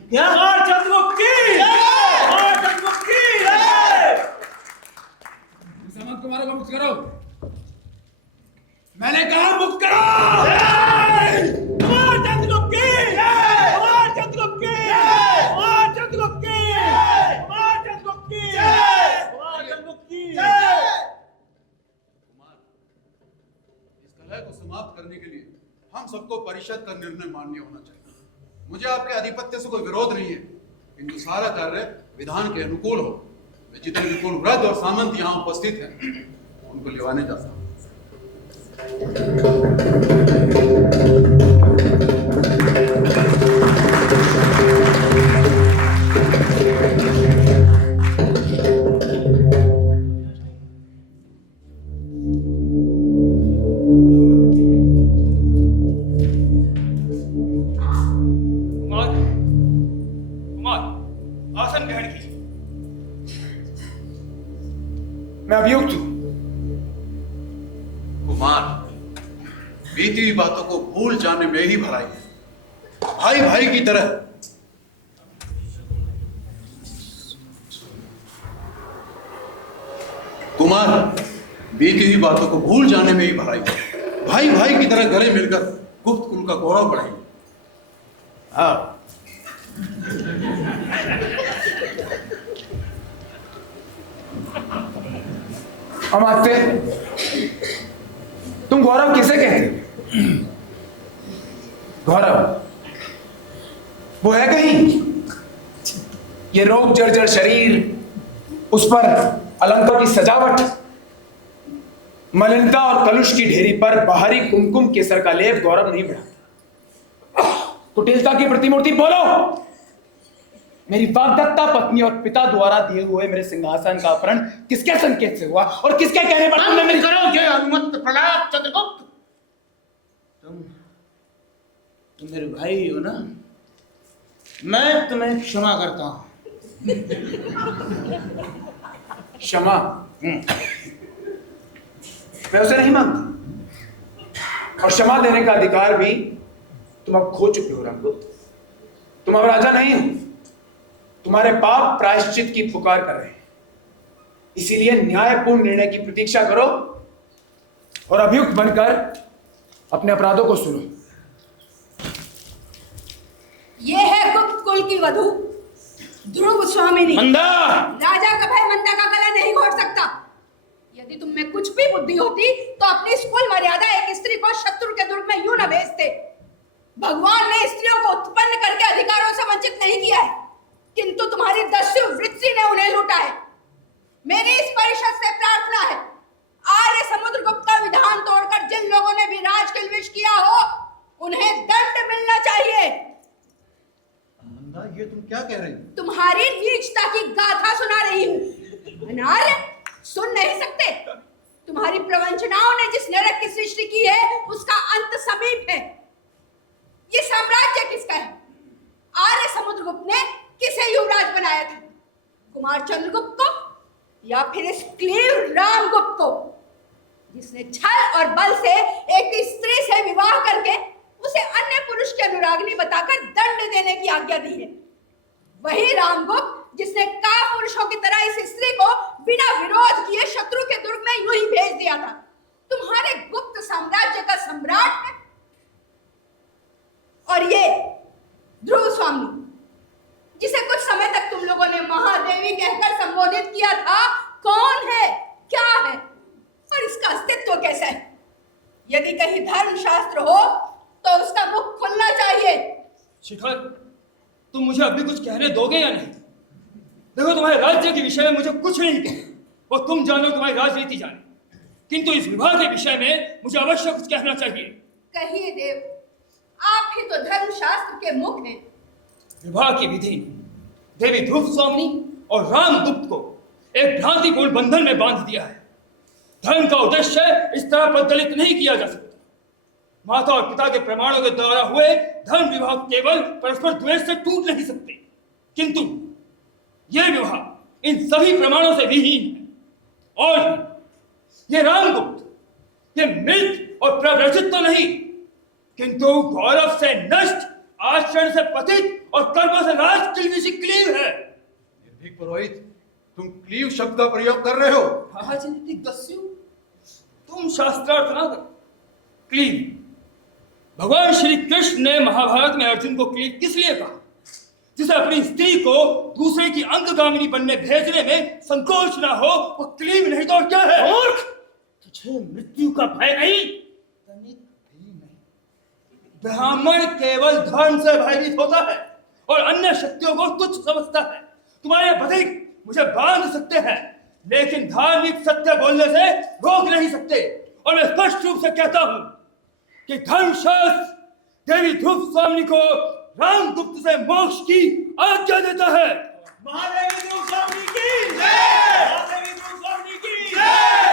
समस्त कुमारों को मुक्त करो। मैंने कहा मुक्त करो। को समाप्त करने के लिए हम सबको परिषद का निर्णय मान्य होना चाहिए। मुझे आपके आधिपत्य से कोई विरोध नहीं है, किंतु सारा कार्य विधान के अनुकूल हो। मैं जितने भी कुल वृद्ध और सामंत यहाँ उपस्थित हैं, उनको लिवाने जाता हूँ। आसन ग्रहण कीजिए। मैं अभियुक्त हूं। कुमार, बीती हुई बातों को भूल जाने में ही भलाई है। भाई भाई की तरह। कुमार, बीती हुई बातों को भूल जाने में ही भलाई, भाई भाई की तरह गले मिलकर गुप्त कुल का गौरव बढ़ाएंगे। हाँ, अमात्य, तुम गौरव किसे कहते हो? गौरव वो है कहीं? ये रोग जर्जर शरीर, उस पर अलंकों की सजावट, मलिनता और कलुष की ढेरी पर बाहरी कुमकुम केसर का लेप गौरव नहीं बढ़ाता। कुटिलता की प्रतिमूर्ति बोलो। मेरी वाग्दत्ता पत्नी और पिता द्वारा दिए हुए मेरे सिंहासन का अपहरण किसके संकेत से हुआ और किसके कहने पर तुमने मेरी करोगे अनुमत प्रलाप चंद्रगुप्त। तुम मेरे भाई हो ना, मैं तुम्हें क्षमा करता हूं। क्षमा मैं उसे नहीं मांगता, और क्षमा देने का अधिकार भी तुम अब खो चुके हो रामगुप्त। तुम अब राजा नहीं हो, तुम्हारे पाप प्रायश्चित की पुकार कर रहे हैं। इसीलिए न्यायपूर्ण निर्णय की प्रतीक्षा करो और अभियुक्त बनकर अपने अपराधों को सुनो। ये है गुप्त कुल की वधू ध्रुव स्वामिनी। मंदा! राजा का भाई मंदा का गला नहीं घोट सकता। यदि तुम में कुछ भी बुद्धि होती तो अपनी इस कुल मर्यादा एक स्त्री को शत्रु के दुर्ग में यूं न भेजते। भगवान ने स्त्रियों को उत्पन्न करके अधिकारों से वंचित नहीं किया है, किंतु तुम्हारी दस्यु वृत्ति ने उन्हें लूटा है। मेरी इस परिषद से प्रार्थना है, आर्य समुद्रगुप्त का विधान तोड़कर जिन लोगों ने भी राज किलविश किया हो, उन्हें दंड मिलना चाहिए। मंदा, ये तुम क्या कह रही हो? तुम्हारी नीचता की गाथा सुना रही हूँ। अनार्य, सुन नहीं सकते? तुम्हारी प्रवंचनाओं ने जिस नरक की सृष्टि की है, उसका अंत समीप है। ये साम्राज्य किसका है? आर्य समुद्रगुप्त ने किसे युवराज बनाया था? कुमार चंद्रगुप्त को या फिर इस क्लीव रामगुप्त को, जिसने छल और बल से एक स्त्री से विवाह करके उसे अन्य पुरुष की अनुरागिनी बताकर दंड देने की आज्ञा दी है। वही रामगुप्त जिसने कापुरुषों की तरह इस स्त्री को बिना विरोध किए शत्रु के दुर्ग में यूं ही भेज दिया था, तुम्हारे गुप्त साम्राज्य का सम्राट है। और ये ध्रुव स्वामी, जिसे कुछ समय तक तुम लोगों ने महादेवी कहकर संबोधित किया था, कौन है, क्या है और इसका अस्तित्व कैसा है? यदि कहीं धर्मशास्त्र हो तो उसका मुख खुलना चाहिए। शिखर, तुम मुझे अभी कुछ कहने दोगे या नहीं? देखो, तुम्हारे राज्य के विषय में मुझे कुछ नहीं कहना, और तुम जानो तुम्हारी राजनीति जाने, किंतु इस विवाह के विषय में मुझे अवश्य कुछ कहना चाहिए। कहिए देव, आप ही तो धर्मशास्त्र के मुख हैं। विवाह की विधि देवी ध्रुव स्वामिनी और रामगुप्त को एक भ्रांतिपूर्ण बंधन में बांध दिया है। धर्म का उद्देश्य इस तरह प्रदलित नहीं किया जा सकता। माता और पिता के प्रमाणों के द्वारा हुए धर्म विवाह केवल परस्पर द्वेष से टूट नहीं सकते, किंतु यह विवाह इन सभी प्रमाणों से विहीन है। और ये रामगुप्त ये मृत और प्रव्रजित तो नहीं, किंतु गौरव से नष्ट, आचरण से पतित और कर्मों से राज किलविशी क्लीव है। निर्भीक पुरोहित, तुम क्लीव शब्द का प्रयोग कर रहे हो। राजनीतिक दस्यु, तुम शास्त्रार्थ ना करो। क्लीव, भगवान श्री कृष्ण ने महाभारत में अर्जुन को क्लीव किस लिए कहा? जिसे अपनी स्त्री को दूसरे की अंगगामिनी बनने भेजने में संकोच ना हो, वो क्लीव नहीं तो और क्या है? मूर्ख, तुझे मृत्यु का भय नहीं? ब्राह्मण केवल धर्म से भयभीत होता है और अन्य शक्तियों को तुच्छ समझता है। तुम्हारे बधिक मुझे बांध सकते हैं, लेकिन धार्मिक सत्य बोलने से रोक नहीं सकते। और मैं स्पष्ट रूप से कहता हूं कि धर्मशास्त्र देवी ध्रुव स्वामिनी को रामगुप्त से मोक्ष की आज्ञा देता है। महादेवी ध्रुव स्वामिनी की जय! महादेवी ध्रुव स्वामिनी की जय!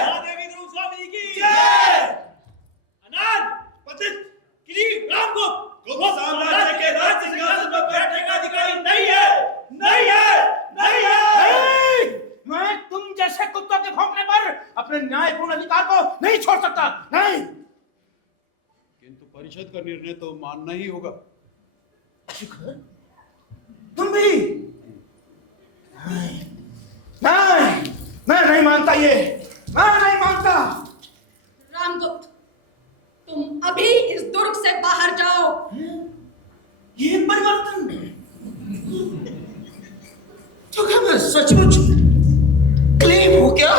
महादेवी ध्रुव स्वामिनी की जय! अनाथ, पतित, क्लीव रामगुप्त को साम्राज्य के राज सिंहासन पर बैठने का अधिकारी नहीं है, नहीं है, नहीं है। मैं तुम जैसे कुत्तों के भौंकने पर अपने न्यायपूर्ण अधिकार को नहीं छोड़ सकता, नहीं। किंतु परिषद का निर्णय तो मानना ही होगा। शिखर, तुम भी? नहीं, नहीं, मैं नहीं मानता ये, मैं नहीं मानता। रामगुप्त, तुम अभी इस दुर्ग से बाहर जाओ। ये परिवर्तन, तो क्या मैं सचमुच क्लीन हूं क्या?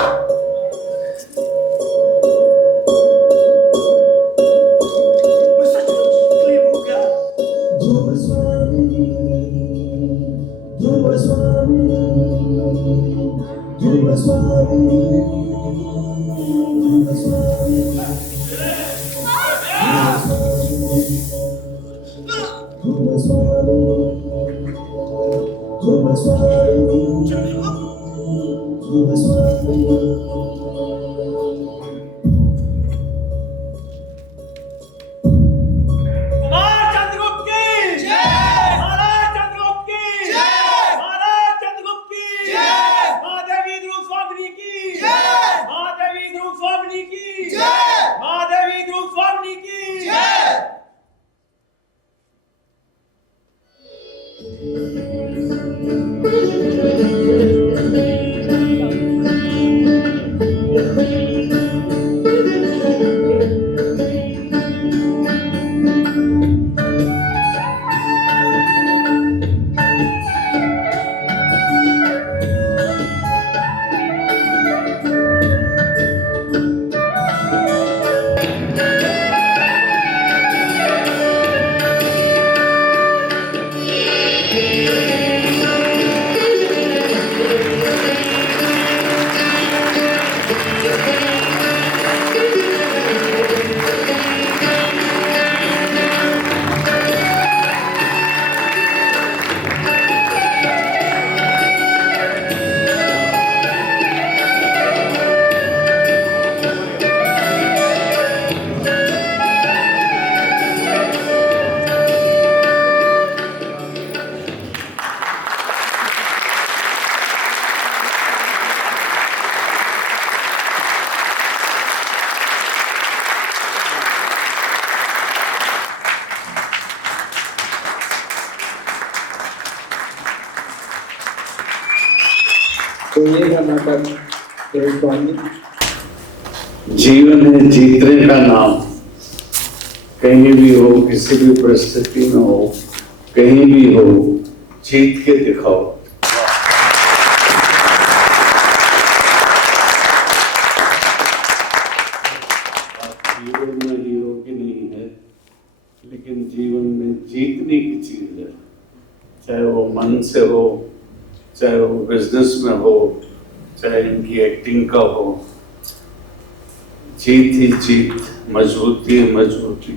मैं सचमुच क्लीन हूं क्या? तो ये था नाटक जीवन है जीतने का नाम। कहीं भी हो, किसी भी परिस्थिति में हो, कहीं भी हो, जीत के दिखाओ। जीवन में हीरो की नहीं है, लेकिन जीवन में जीतने की चीज है। चाहे वो मन से हो, चाहे वो बिजनेस में हो, चाहे इनकी एक्टिंग का हो, जीत ही जीत, मजबूती ही मजबूती।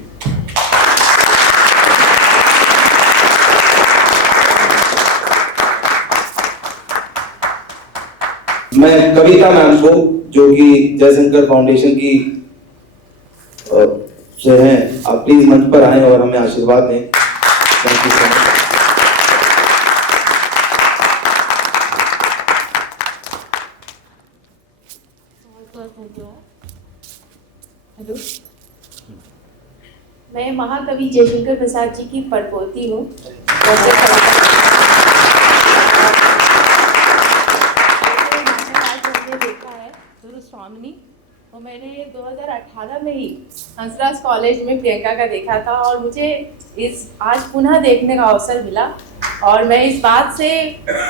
मैं कविता मैम को, जो कि जयशंकर फाउंडेशन की से हैं, आप प्लीज मंच पर आएं और हमें आशीर्वाद दें। Thank you so much. Hello, मैं महाकवि जयशंकर प्रसाद जी की परपोती हूँ। देखा है स्वामिनी, और मैंने 2018 में ही हंसराज कॉलेज में प्रियंका का देखा था, और मुझे इस आज पुनः देखने का अवसर मिला, और मैं इस बात से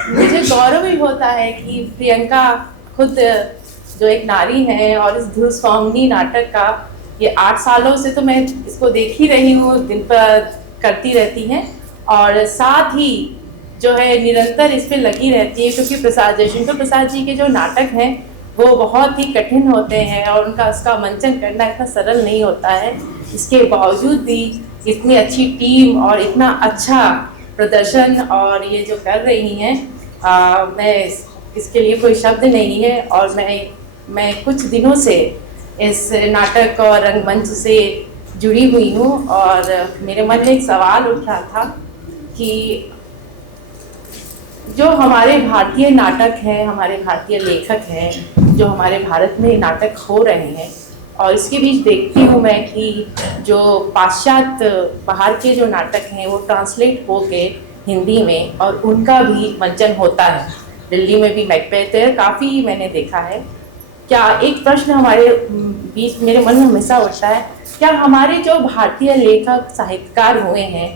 मुझे गौरव भी होता है कि प्रियंका खुद जो एक नारी है, और इस ध्रुव स्वामिनी नाटक का ये 8 सालों से तो मैं इसको देख ही रही हूँ, दिन पर करती रहती हैं, और साथ ही जो है निरंतर इस पे लगी रहती है, क्योंकि जयशंकर प्रसाद जी के जो नाटक हैं वो बहुत ही कठिन होते हैं, और उसका मंचन करना इतना सरल नहीं होता है। इसके बावजूद भी इतनी अच्छी टीम और इतना अच्छा प्रदर्शन और ये जो कर रही हैं, मैं इसके लिए कोई शब्द नहीं है। और मैं कुछ दिनों से इस नाटक और रंगमंच से जुड़ी हुई हूँ, और मेरे मन में एक सवाल उठ रहा था कि जो हमारे भारतीय नाटक हैं, हमारे भारतीय लेखक हैं, जो हमारे भारत में नाटक हो रहे हैं, और इसके बीच देखती हूँ मैं कि जो पाश्चात्य बाहर के जो नाटक हैं वो ट्रांसलेट हो के हिंदी में और उनका भी मंचन होता है। दिल्ली में भी मैकबेथ है, काफ़ी मैंने देखा है। क्या एक प्रश्न हमारे बीच मेरे मन में हमेशा उठता है, क्या हमारे जो भारतीय लेखक साहित्यकार हुए हैं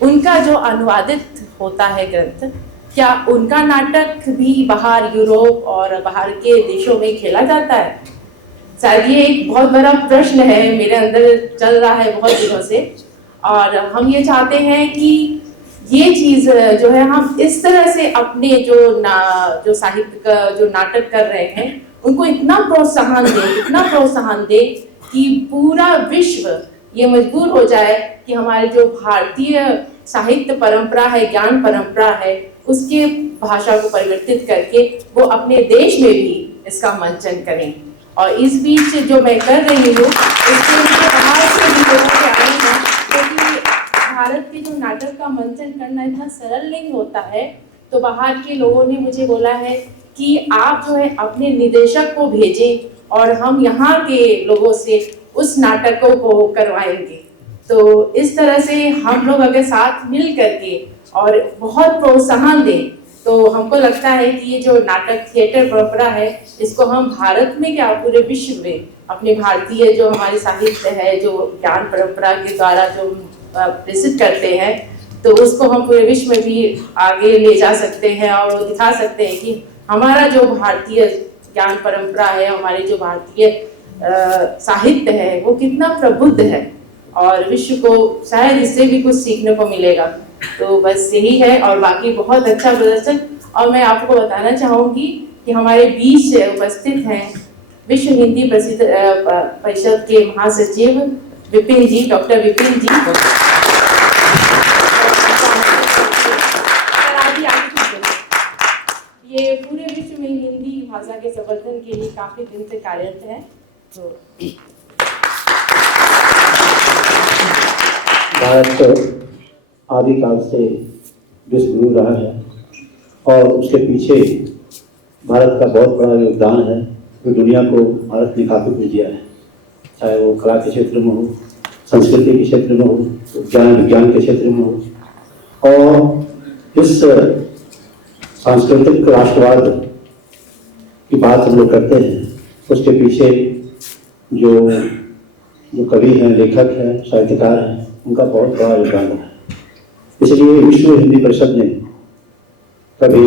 उनका जो अनुवादित होता है ग्रंथ, क्या उनका नाटक भी बाहर यूरोप और बाहर के देशों में खेला जाता है? शायद ये एक बहुत बड़ा प्रश्न है, मेरे अंदर चल रहा है बहुत दिनों से, और हम ये चाहते हैं कि ये चीज़ जो है हम इस तरह से अपने जो साहित्य का जो नाटक कर रहे हैं उनको इतना प्रोत्साहन दें कि पूरा विश्व ये मजबूर हो जाए कि हमारे जो भारतीय साहित्य परंपरा है, ज्ञान परंपरा है, उसके भाषा को परिवर्तित करके वो अपने देश में भी इसका मंचन करें। और इस बीच जो मैं कर रही हूँ इसके लिए बाहर से भी लोगों के आए हैं, क्योंकि भारत के जो नाटक का मंचन करना इतना सरल नहीं होता है, तो बाहर के लोगों ने मुझे बोला है कि आप जो है अपने निदेशक को भेजें और हम यहाँ के लोगों से उस नाटकों को करवाएंगे। तो इस तरह से हम लोग अगर साथ मिल करके और बहुत प्रोत्साहन दें तो हमको लगता है कि ये जो नाटक थिएटर परंपरा है इसको हम भारत में क्या पूरे विश्व में अपने भारतीय जो हमारे साहित्य है, जो ज्ञान परंपरा के द्वारा जो प्रसिद्ध करते हैं, तो उसको हम पूरे विश्व में भी आगे ले जा सकते हैं और दिखा सकते हैं कि हमारा जो भारतीय ज्ञान परंपरा है, हमारे जो भारतीय साहित्य है वो कितना प्रबुद्ध है और विश्व को शायद इससे भी कुछ सीखने को मिलेगा। तो बस यही है, और बाकी बहुत अच्छा प्रदर्शन। और मैं आपको बताना चाहूँगी कि हमारे बीच उपस्थित हैं विश्व हिंदी प्रसिद्ध परिषद के महासचिव विपिन जी, डॉक्टर विपिन जी। ये पूरे विश्व में हिंदी भाषा के संवर्धन के लिए काफी दिन से कार्यरत है। तो भारत आदिकाल से विश्व गुरु रहा है और उसके पीछे भारत का बहुत बड़ा योगदान है जो दुनिया को भारत ने काफ़ी कुछ दिया है, चाहे वो कला के क्षेत्र में हो, संस्कृति के क्षेत्र में हो, ज्ञान विज्ञान के क्षेत्र में हो। और इस सांस्कृतिक राष्ट्रवाद की बात हम लोग करते हैं, उसके पीछे जो कवि हैं, लेखक हैं, साहित्यकार हैं, उनका बहुत बड़ा योगदान है। इसलिए विश्व हिंदी परिषद ने कभी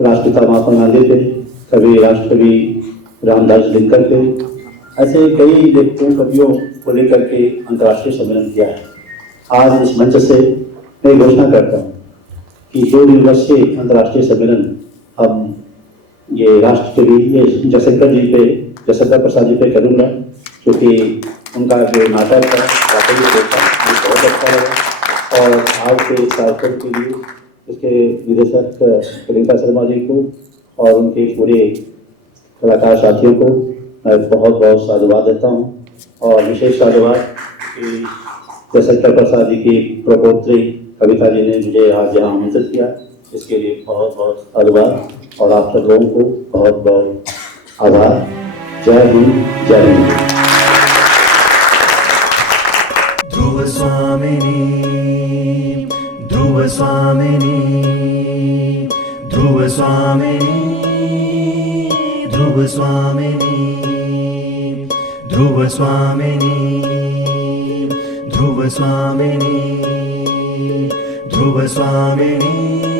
राष्ट्रपिता महात्मा गांधी पे, कभी राष्ट्रकवि रामदास दिनकर पे, ऐसे कई लेखकों कवियों को लेकर के अंतर्राष्ट्रीय सम्मेलन किया है। आज इस मंच से मैं घोषणा करता हूँ कि 2 दिवसीय अंतर्राष्ट्रीय सम्मेलन हम ये राष्ट्रकवि जयशंकर प्रसाद जी पे करूँगा, क्योंकि उनका जो नाटक है वाकई देखा बहुत अच्छा लगा। और आज के कार्यक्रम के लिए इसके निदेशक प्रियंका शर्मा जी को और उनके पूरे कलाकार साथियों को मैं बहुत बहुत साधुवाद देता हूँ। और विशेष साधुवाद कि जयशंकर प्रसाद जी की प्रपोत्री कविता जी ने मुझे आज यहाँ आमंत्रित किया, इसके लिए बहुत बहुत साधुवाद और आप सब लोगों को बहुत बहुत आभार। जय हिंद, जय हिंद। ध्रुव स्वामिनी, ध्रुव स्वामिनी, ध्रुव स्वामिनी, ध्रुव स्वामिनी, ध्रुव स्वामिनी, ध्रुव स्वामिनी, ध्रुव स्वामिनी।